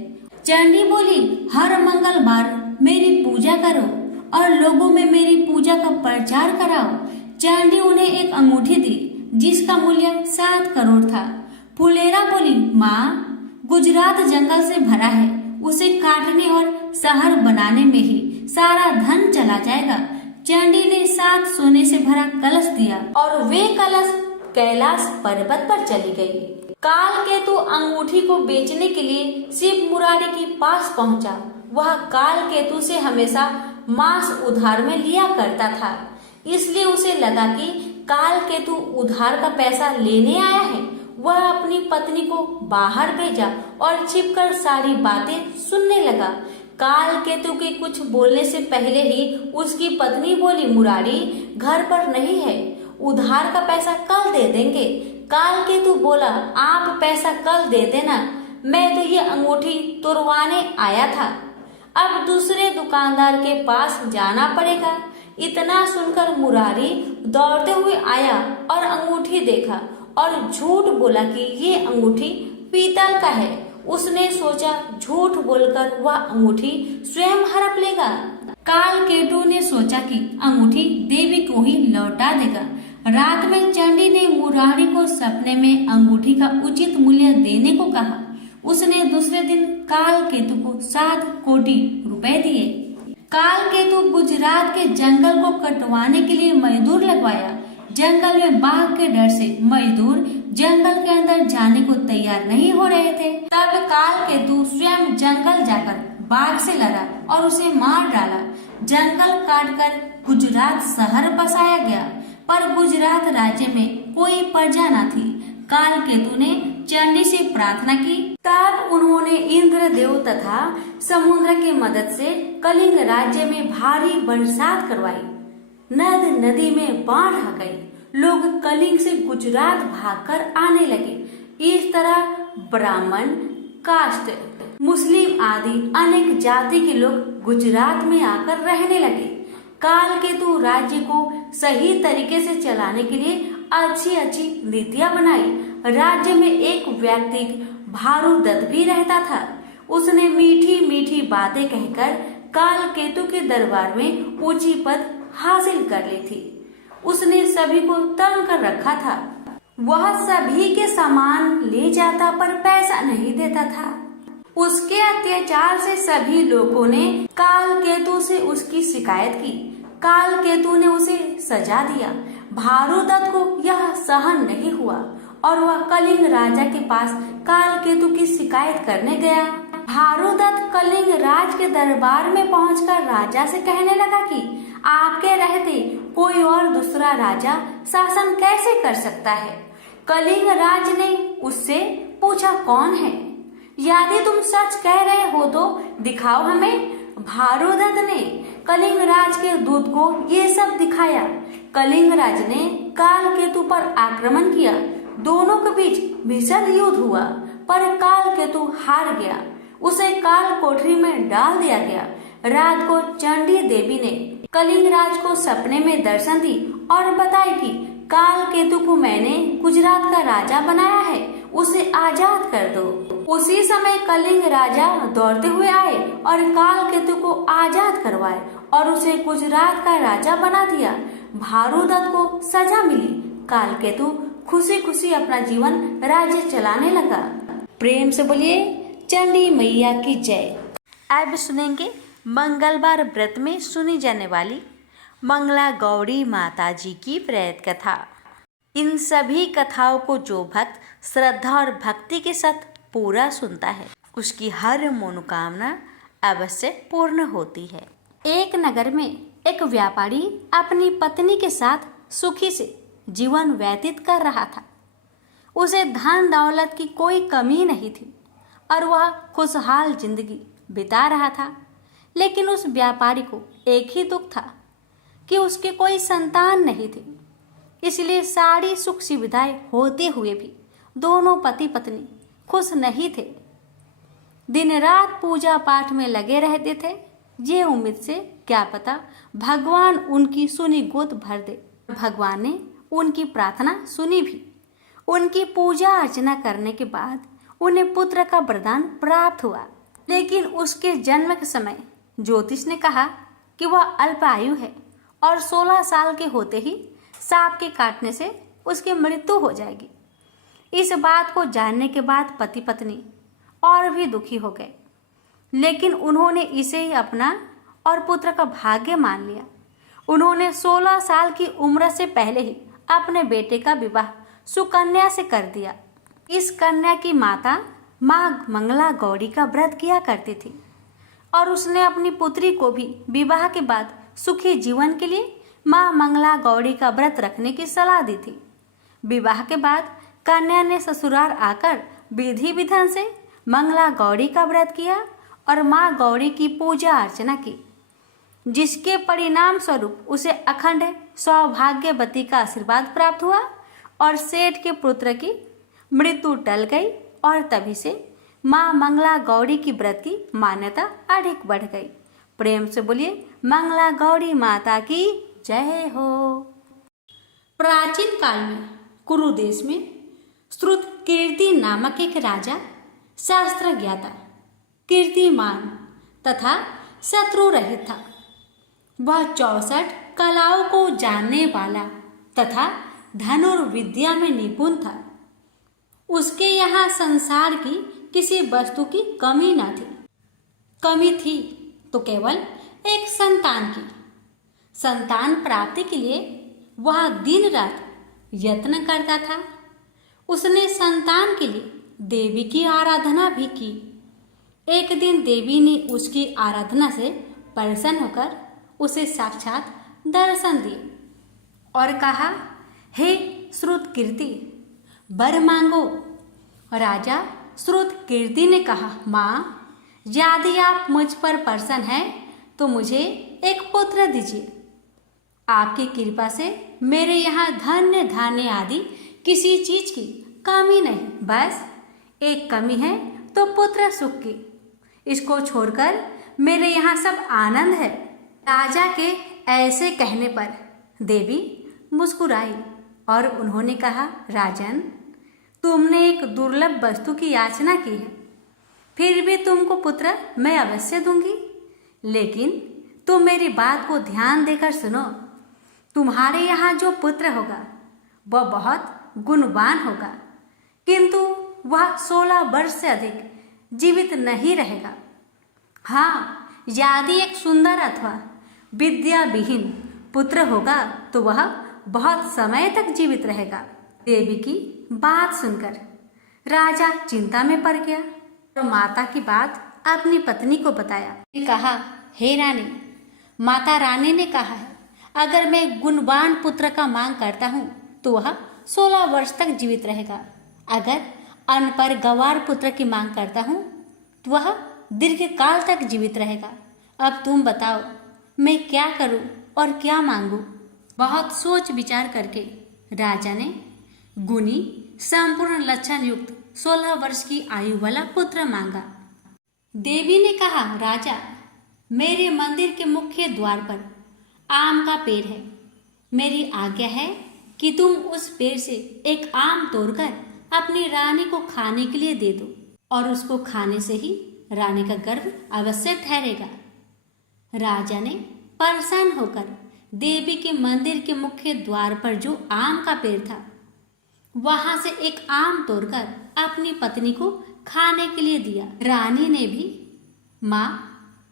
चंडी बोली, हर मंगलवार मेरी पूजा करो और लोगों में मेरी पूजा का प्रचार कराओ। चंडी उन्हें एक अंगूठी दी जिसका मूल्य 7 करोड़ था। फुलेरा बोली, माँ, गुजरात जंगल से भरा है, उसे काटने और शहर बनाने में ही सारा धन चला जाएगा। चंडी ने 7 सोने से भरा कलश दिया और वे कलश कैलाश पर्वत पर चली गई। काल केतु अंगूठी को बेचने के लिए शिव मुरारी के पास पहुंचा। वह काल केतु से हमेशा मांस उधार में लिया करता था, इसलिए उसे लगा कि काल केतु उधार का पैसा लेने आया है। वह अपनी पत्नी को बाहर भेजा और छिपकर सारी बातें सुनने लगा। काल केतु के कुछ बोलने से पहले ही उसकी पत्नी बोली, मुरारी घर पर नहीं है, उधार का पैसा कल दे देंगे। काल केतु बोला, आप पैसा कल दे देना, मैं तो ये अंगूठी तुड़वाने आया था, अब दूसरे दुकानदार के पास जाना पड़ेगा। इतना सुनकर मुरारी दौड़ते हुए आया और अंगूठी देखा और झूठ बोला कि ये अंगूठी पीतल का है। उसने सोचा झूठ बोलकर वह अंगूठी स्वयं हड़प लेगा। काल केतु ने सोचा कि अंगूठी देवी को ही लौटा देगा। रात में चंडी ने मुरारी को सपने में अंगूठी का उचित मूल्य देने को कहा। उसने दूसरे दिन काल केतु को 7 कोटि रुपए दिए। काल केतु गुजरात के जंगल को कटवाने के लिए मजदूर लगवाया। जंगल में बाघ के डर से मजदूर जंगल के अंदर जाने को तैयार नहीं हो रहे थे। तब काल केतु स्वयं जंगल जाकर बाघ से लड़ा और उसे मार डाला। जंगल काटकर गुजरात शहर बसाया गया, पर गुजरात राज्य में कोई प्रजा न थी। काल केतु ने चंडी से प्रार्थना की, तब उन्होंने इंद्रदेव तथा समुद्र की मदद से कलिंग राज्य में भारी बरसात करवाई। नद नदी में बाढ़ आ गई। लोग कलिंग से गुजरात भागकर आने लगे। इस तरह ब्राह्मण, कास्ट, मुस्लिम आदि अनेक जाति के लोग गुजरात में आकर रहने लगे। काल केतु राज्य को सही तरीके से चलाने के लिए अच्छी अच्छी नीतियां बनाई। राज्य में एक व्यक्ति भारुदत्त भी रहता था। उसने मीठी मीठी बातें कहकर काल केतु के दरबार में ऊंची पद हासिल कर ली थी। उसने सभी को तंग कर रखा था। वह सभी के सामान ले जाता पर पैसा नहीं देता था। उसके अत्याचार से सभी लोगों ने काल केतु से उसकी शिकायत की। काल केतु ने उसे सजा दिया। भारुदत्त को यह सहन नहीं हुआ और वह कलिंग राजा के पास काल केतु की शिकायत करने गया। भारुदत्त कलिंग राज के दरबार में पहुंचकर राजा से कहने लगा कि आपके रहते कोई और दूसरा राजा शासन कैसे कर सकता है। कलिंग राज ने उससे पूछा, कौन है? यदि तुम सच कह रहे हो तो दिखाओ हमें। भारुदत्त ने कलिंग राज के दूत को ये सब दिखाया। कलिंग राज ने काल केतु पर आक्रमण किया। दोनों के बीच भीषण युद्ध हुआ, पर काल केतु हार गया। उसे काल कोठरी में डाल दिया गया। रात को चंडी देवी ने कलिंग राज को सपने में दर्शन दी और बताई कि काल केतु को मैंने गुजरात का राजा बनाया है, उसे आजाद कर दो। उसी समय कलिंग राजा दौड़ते हुए आए और काल केतु को आजाद करवाए और उसे गुजरात का राजा बना दिया। भारुदत्त को सजा मिली। काल केतु खुशी खुशी अपना जीवन राज्य चलाने लगा। प्रेम से बोलिए चंडी मैया की जय। अब सुनेंगे मंगलवार व्रत में सुनी जाने वाली मंगला गौरी माता जी की प्रेत कथा। इन सभी कथाओं को जो भक्त श्रद्धा और भक्ति के साथ पूरा सुनता है, उसकी हर मनोकामना अवश्य पूर्ण होती है। एक नगर में एक व्यापारी अपनी पत्नी के साथ सुखी से जीवन व्यतीत कर रहा था। उसे धन दौलत की कोई कमी नहीं थी और वह खुशहाल जिंदगी बिता रहा था। लेकिन उस व्यापारी को एक ही दुख था कि उसके कोई संतान नहीं थी। इसलिए सारी सुख सुविधाएं होते हुए भी दोनों पति पत्नी खुश नहीं थे। दिन रात पूजा पाठ में लगे रहते थे, ये उम्मीद से क्या पता भगवान उनकी सुनी गोद भर दे। भगवान ने उनकी प्रार्थना सुनी भी। उनकी पूजा अर्चना करने के बाद उन्हें पुत्र का वरदान प्राप्त हुआ। लेकिन उसके जन्म के समय ज्योतिष ने कहा कि वह अल्पायु है और 16 साल के होते ही सांप के काटने से उसकी मृत्यु हो जाएगी। इस बात को जानने के बाद पति पत्नी और भी दुखी हो गए, लेकिन उन्होंने इसे ही अपना और पुत्र का भाग्य मान लिया। उन्होंने 16 साल की उम्र से पहले ही अपने बेटे का विवाह सुकन्या से कर दिया। इस कन्या की माता माँ मंगला गौरी का व्रत किया करती थी और उसने अपनी पुत्री को भी विवाह के बाद सुखी जीवन के लिए माँ मंगला गौरी का व्रत रखने की सलाह दी थी। विवाह के बाद कन्या ने ससुराल आकर विधि विधान से मंगला गौरी का व्रत किया और माँ गौरी की पूजा अर्चना की, जिसके परिणाम स्वरूप उसे अखंड सौभाग्यवती का आशीर्वाद प्राप्त हुआ और सेठ के पुत्र की मृत्यु टल गई और तभी से माँ मंगला गौरी की व्रत की मान्यता अधिक बढ़ गई। प्रेम से बोलिए मंगला गौरी माता की जय हो। प्राचीन काल में कुरु देश में श्रुत कीर्ति नामक एक राजा शास्त्र ज्ञाता, कीर्तिमान तथा शत्रु रहित था। वह 64 कलाओं को जानने वाला तथा धनुर्विद्या में निपुण था। उसके यहाँ संसार की किसी वस्तु की कमी न थी। कमी थी तो केवल एक संतान की। संतान प्राप्ति के लिए वह दिन रात यत्न करता था। उसने संतान के लिए देवी की आराधना भी की। एक दिन देवी ने उसकी आराधना से प्रसन्न होकर उसे साक्षात दर्शन दिए और कहा, हे श्रुत कीर्ति, वर मांगो। राजा श्रुत कीर्ति ने कहा, माँ, यदि आप मुझ पर प्रसन्न हैं तो मुझे एक पुत्र दीजिए। आपकी कृपा से मेरे यहाँ धन्य धान्य आदि किसी चीज की कमी नहीं, बस एक कमी है तो पुत्र सुख की। इसको छोड़कर मेरे यहाँ सब आनंद है। राजा के ऐसे कहने पर देवी मुस्कुराई और उन्होंने कहा, राजन, तुमने एक दुर्लभ वस्तु की याचना की है, फिर भी तुमको पुत्र मैं अवश्य दूंगी। लेकिन तुम मेरी बात को ध्यान देकर सुनो। तुम्हारे यहाँ जो पुत्र होगा वह बहुत गुणवान होगा, किंतु वह 16 वर्ष से अधिक जीवित नहीं रहेगा। हाँ, यदि एक सुंदर अथवा विद्या विहीन पुत्र होगा तो वह बहुत समय तक जीवित रहेगा। देवी की बात सुनकर राजा चिंता में पड़ गया और माता की बात अपनी पत्नी को बताया। कहा, हे रानी, माता रानी ने कहा है, अगर मैं गुणवान पुत्र का मांग करता हूँ तो वह 16 वर्ष तक जीवित रहेगा। अगर अनपढ़ गंवार पुत्र की मांग करता हूँ तो वह दीर्घ काल तक जीवित रहेगा। अब तुम बताओ, मैं क्या करूँ और क्या मांगूँ? बहुत सोच विचार करके राजा ने गुणी संपूर्ण लक्षण युक्त 16 वर्ष की आयु वाला पुत्र मांगा। देवी ने कहा, राजा, मेरे मंदिर के मुख्य द्वार पर आम का पेड़ है। मेरी आज्ञा है कि तुम उस पेड़ से एक आम तोड़कर अपनी रानी को खाने के लिए दे दो और उसको खाने से ही रानी का गर्भ अवश्य ठहरेगा। राजा ने परेशान होकर देवी के मंदिर के मुख्य द्वार पर जो आम का पेड़ था वहां से एक आम तोड़कर अपनी पत्नी को खाने के लिए दिया। रानी ने भी माँ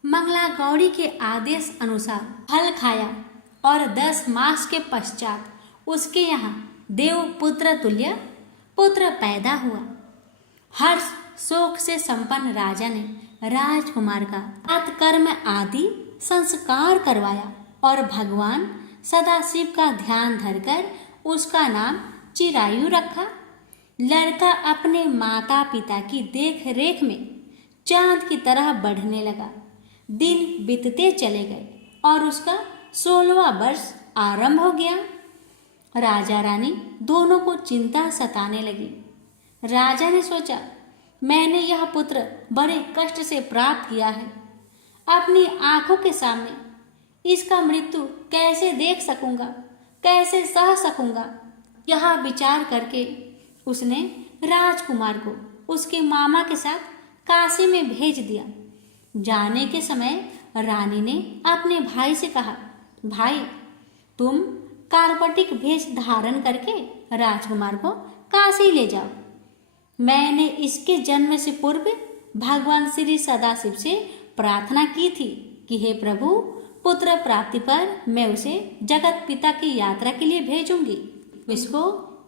मंगला गौरी के आदेश अनुसार फल खाया और 10 मास के पश्चात उसके यहाँ देव पुत्र तुल्य पुत्र पैदा हुआ। हर्ष शोक से संपन्न राजा ने राजकुमार का सत्कर्म आदि संस्कार करवाया और भगवान सदाशिव का ध्यान धरकर उसका नाम चिरायु रखा। लड़का अपने माता पिता की देख रेख में चांद की तरह बढ़ने लगा। दिन बीतते चले गए और उसका 16वां वर्ष आरंभ हो गया। राजा रानी दोनों को चिंता सताने लगी। राजा ने सोचा, मैंने यह पुत्र बड़े कष्ट से प्राप्त किया है, अपनी आंखों के सामने इसका मृत्यु कैसे देख सकूंगा, कैसे सह सकूंगा। यह विचार करके उसने राजकुमार को उसके मामा के साथ काशी में भेज दिया। जाने के समय रानी ने अपने भाई से कहा, भाई, तुम कार्पटिक भेष धारण करके राजकुमार को काशी ले जाओ। मैंने इसके जन्म से पूर्व भगवान श्री सदाशिव से प्रार्थना की थी कि हे प्रभु, पुत्र प्राप्ति पर मैं उसे जगत पिता की यात्रा के लिए भेजूंगी। इसको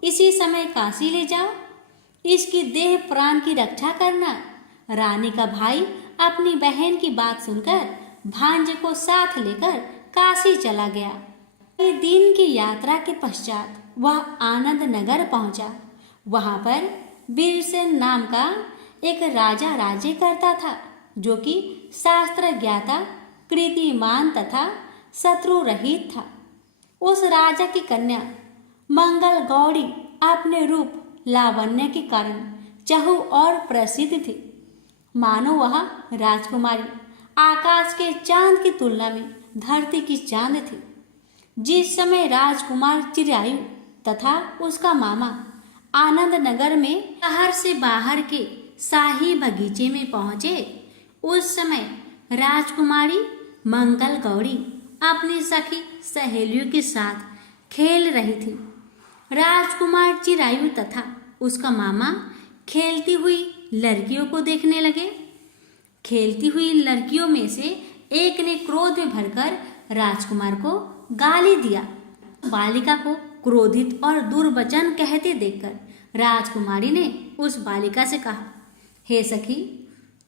इसी समय काशी ले जाओ। इसकी देह प्राण की रक्षा करना। रानी का भाई अपनी बहन की बात सुनकर भांजे को साथ लेकर काशी चला गया। कई दिन की यात्रा के पश्चात वह आनंद नगर पहुंचा। वहां पर वीरसेन नाम का एक राजा राज्य करता था, जो कि शास्त्र ज्ञाता, कीर्तिमान तथा शत्रु रहित था। उस राजा की कन्या मंगल गौरी अपने रूप लावण्य के कारण चहु और प्रसिद्ध थी। मानो वह राजकुमारी आकाश के चांद की तुलना में धरती की चांद थी। जिस समय राजकुमार चिरायु तथा उसका मामा आनंद नगर में शहर से बाहर के शाही बगीचे में पहुंचे, उस समय राजकुमारी मंगल गौरी अपनी सखी सहेलियों के साथ खेल रही थी। राजकुमार चिरायु तथा उसका मामा खेलती हुई लड़कियों को देखने लगे। खेलती हुई लड़कियों में से एक ने क्रोध में भरकर राजकुमार को गाली दिया। बालिका को क्रोधित और दुर्वचन कहते देखकर राजकुमारी ने उस बालिका से कहा, हे सखी,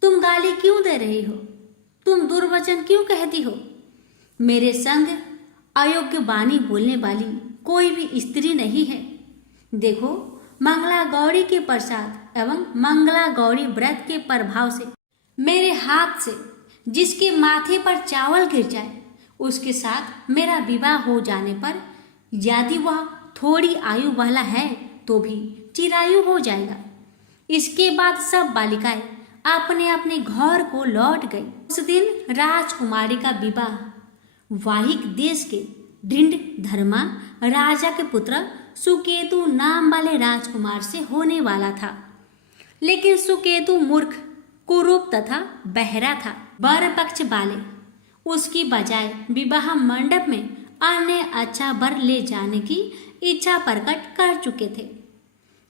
तुम गाली क्यों दे रही हो? तुम दुर्वचन क्यों कहती हो? मेरे संग अयोग्य वाणी बोलने वाली कोई भी स्त्री नहीं है। देखो, मंगला गौरी के प्रसाद एवं मंगला गौरी व्रत के प्रभाव से मेरे हाथ से जिसके माथे पर चावल गिर जाए, उसके साथ मेरा विवाह हो जाने पर यदि वह थोड़ी आयु वाला है तो भी चिरायु हो जाएगा। इसके बाद सब बालिकाएं अपने अपने घर को लौट गई। उस दिन राजकुमारी का विवाह वाहिक देश के ढिंड धर्मा राजा के पुत्र सुकेतु नाम वाले राजकुमार से होने वाला था। लेकिन सुकेतु मूर्ख, कुरूप तथा बहरा था। वर पक्ष वाले उसकी बजाय विवाह मंडप में अन्य अच्छा वर ले जाने की इच्छा प्रकट कर चुके थे।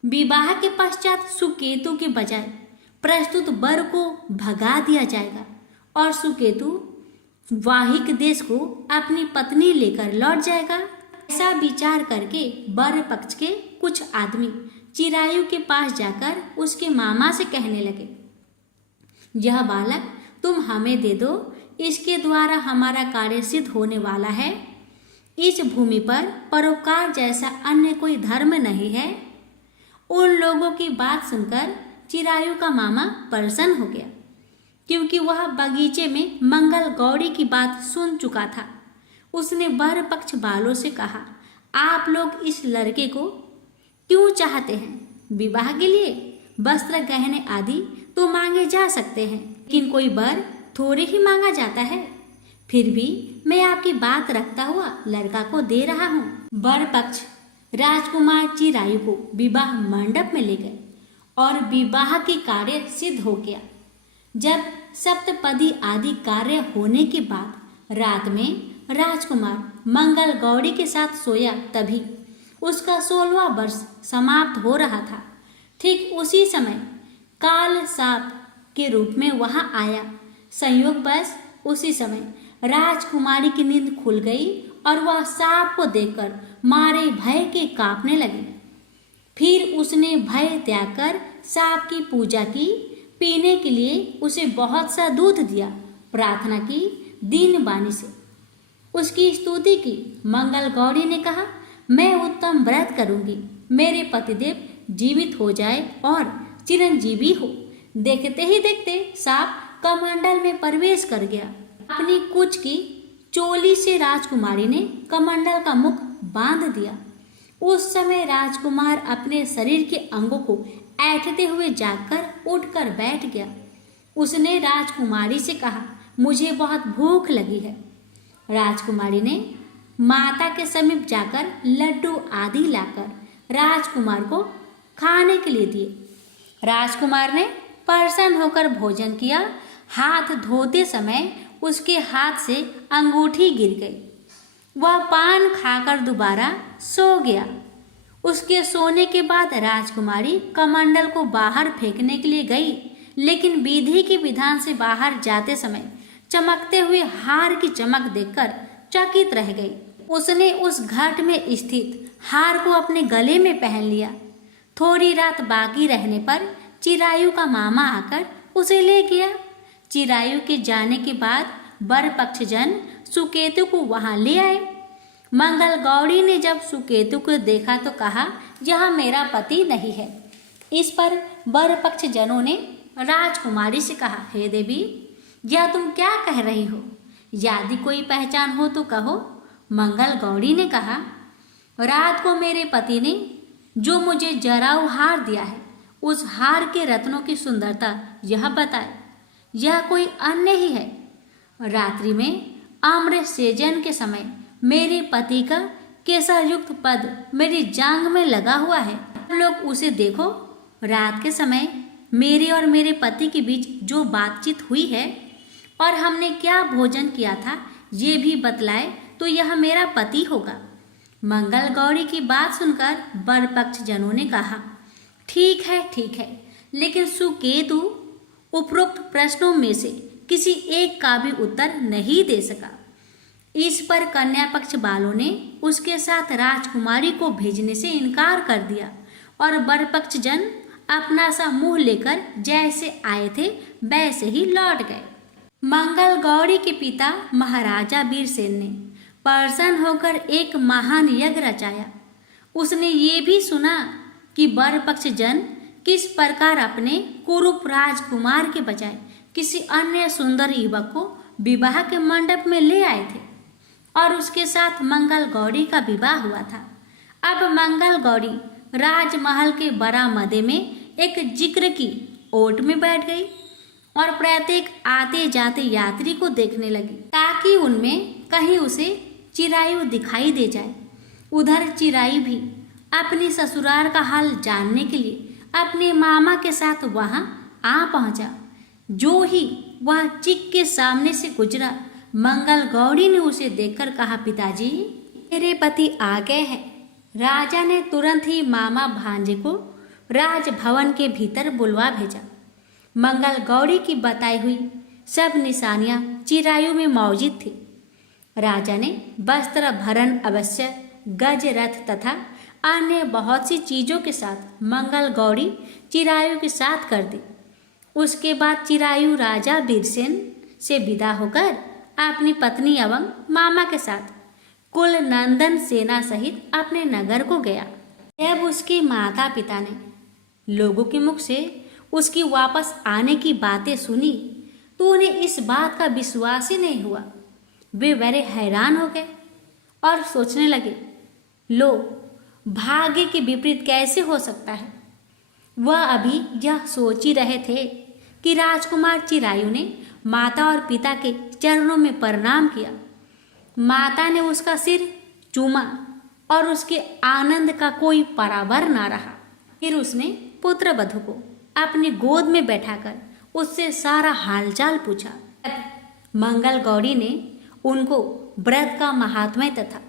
विवाह के पश्चात सुकेतु के बजाय प्रस्तुत वर को भगा दिया जाएगा और सुकेतु वाहिक देश को अपनी पत्नी लेकर लौट जाएगा। ऐसा विचार करके वर पक्ष के कुछ आदमी चिरायु के पास जाकर उसके मामा से कहने लगे, यह बालक तुम हमें दे दो, इसके द्वारा हमारा कार्य सिद्ध होने वाला है। इस भूमि पर परोपकार जैसा अन्य कोई धर्म नहीं है। उन लोगों की बात सुनकर चिरायु का मामा प्रसन्न हो गया, क्योंकि वह बगीचे में मंगल गौरी की बात सुन चुका था। उसने वर पक्ष वालों से कहा, आप लोग इस लड़के को क्यों चाहते हैं? विवाह के लिए वस्त्र गहने आदि तो मांगे जा सकते हैं, लेकिन कोई वर थोड़े ही मांगा जाता है। फिर भी मैं आपकी बात रखता हुआ लड़का को दे रहा हूँ। वर पक्ष राजकुमार चिरायु को विवाह मंडप में ले गए और विवाह की कार्य सिद्ध हो गया। जब सप्तपदी आदि कार्य होने के बाद रात में राजकुमार मंगल गौरी के साथ सोया, तभी उसका 16वां वर्ष समाप्त हो रहा था। ठीक उसी समय काल साप के रूप में वहां आया। संयोगवश उसी समय राजकुमारी की नींद खुल गई और वह सांप को देखकर मारे भय के कांपने लगी। फिर उसने भय त्याग कर सांप की पूजा की, पीने के लिए उसे बहुत सा दूध दिया, प्रार्थना की दीन वाणी से, उसकी स्तुति की। मंगल गौरी ने कहा, मैं उत्तम व्रत करूंगी, मेरे पतिदेव जीवित हो जाए और चिरंजीवी हो। देखते ही देखते सांप कमंडल में प्रवेश कर गया। अपनी कुछ की चोली से राजकुमारी ने कमंडल का मुख बांध दिया। उस समय राजकुमार अपने शरीर के अंगों को ऐंठते हुए जागकर उठकर बैठ गया। उसने राजकुमारी से कहा, मुझे बहुत भूख लगी है। राजकुमारी ने माता के समीप जाकर लड्डू आदि लाकर राजकुमार को खाने के लिए दिए। राजकुमार ने प्रसन्न होकर भोजन किया। हाथ धोते समय उसके हाथ से अंगूठी गिर गई। वह पान खाकर दोबारा सो गया। उसके सोने के बाद राजकुमारी कमंडल को बाहर फेंकने के लिए गई, लेकिन विधि के विधान से बाहर जाते समय चमकते हुए हार की चमक देखकर चकित रह गई। उसने उस घट में स्थित हार को अपने गले में पहन लिया। थोड़ी रात बाकी रहने पर चिरायु का मामा आकर उसे ले गया। चिरायु के जाने के बाद वर पक्षजन सुकेतु को वहां ले आए। मंगल गौरी ने जब सुकेतु को देखा तो कहा, यह मेरा पति नहीं है। इस पर वर पक्षजनों ने राजकुमारी से कहा, हे देवी, यह तुम क्या कह रही हो? यदि कोई पहचान हो तो कहो। मंगल गौरी ने कहा, रात को मेरे पति ने जो मुझे जराऊ हार दिया है, उस हार के रत्नों की सुंदरता यह बताए, यह कोई अन्य ही है। रात्रि में आम्र सेजन के समय मेरे पति का केसरयुक्त पद मेरी जांघ में लगा हुआ है। लोग उसे देखो। रात के समय मेरे और मेरे पति के बीच जो बातचीत हुई है और हमने क्या भोजन किया था, ये भी बतलाए तो यह मेरा पति होगा। मंगल गौरी की बात सुनकर वर पक्ष जनों ने कहा, ठीक है, लेकिन सुकेतु उपरोक्त प्रश्नों में से किसी एक का भी उत्तर नहीं दे सका। इस पर कन्या पक्ष वालों ने उसके साथ राजकुमारी को भेजने से इनकार कर दिया और वर पक्ष जन अपना सा मुंह लेकर जैसे आए थे वैसे ही लौट गए। मंगल गौरी के पिता महाराजा वीरसेन ने प्रसन्न होकर एक महान यज्ञ रचाया। उसने ये भी सुना कि वर पक्ष जन किस प्रकार अपने कुरूप राजकुमार के बजाय किसी अन्य सुंदर युवक को विवाह के मंडप में ले आए थे और उसके साथ मंगल गौरी का विवाह हुआ था। अब मंगल गौरी राजमहल के बरामदे में एक जिक्र की ओट में बैठ गई और प्रत्येक आते जाते यात्री को देखने लगी ताकि उनमें कहीं उसे चिरायु दिखाई दे जाए। उधर चिरायु भी अपनी ससुराल का हाल जानने के लिए अपने मामा के साथ वहां आ पहुंचा। जो ही वह चिक के सामने से गुजरा, मंगल गौरी ने उसे देखकर कहा, पिताजी, मेरे पति आ गए हैं। राजा ने तुरंत ही मामा भांजे को राजभवन के भीतर बुलवा भेजा। मंगल गौरी की बताई हुई सब निशानियां चिरायु में मौजूद थी। राजा ने वस्त्र भरण अवश्य, गज रथ तथा अन्य बहुत सी चीजों के साथ मंगल गौरी चिरायु के साथ कर दी। उसके बाद चिरायु राजा वीरसेन से विदा होकर अपनी पत्नी एवं मामा के साथ कुल नंदन सेना सहित अपने नगर को गया। जब उसके माता पिता ने लोगों के मुख से उसकी वापस आने की बातें सुनी तो उन्हें इस बात का विश्वास ही नहीं हुआ। वे बड़े हैरान हो गए और सोचने लगे, लो, भाग्य के विपरीत कैसे हो सकता है। वह अभी यह सोच ही रहे थे कि राजकुमार चिरायु ने माता और पिता के चरणों में प्रणाम किया। माता ने उसका सिर चूमा और उसके आनंद का कोई परावर ना रहा। फिर उसने पुत्र वधू को अपनी गोद में बैठाकर उससे सारा हालचाल पूछा। मंगल गौरी ने उनको व्रत का महात्म्य तथा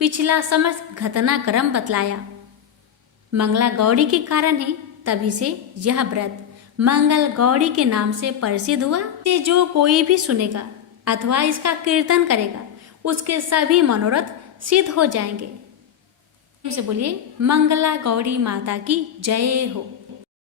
पिछला समस्त घटनाक्रम बतलाया। मंगला गौरी के कारण ही तभी से यह व्रत मंगल गौरी के नाम से प्रसिद्ध हुआ। से जो कोई भी सुनेगा अथवा इसका कीर्तन करेगा, उसके सभी मनोरथ सिद्ध हो जाएंगे। से बोलिए, मंगला गौरी माता की जय हो।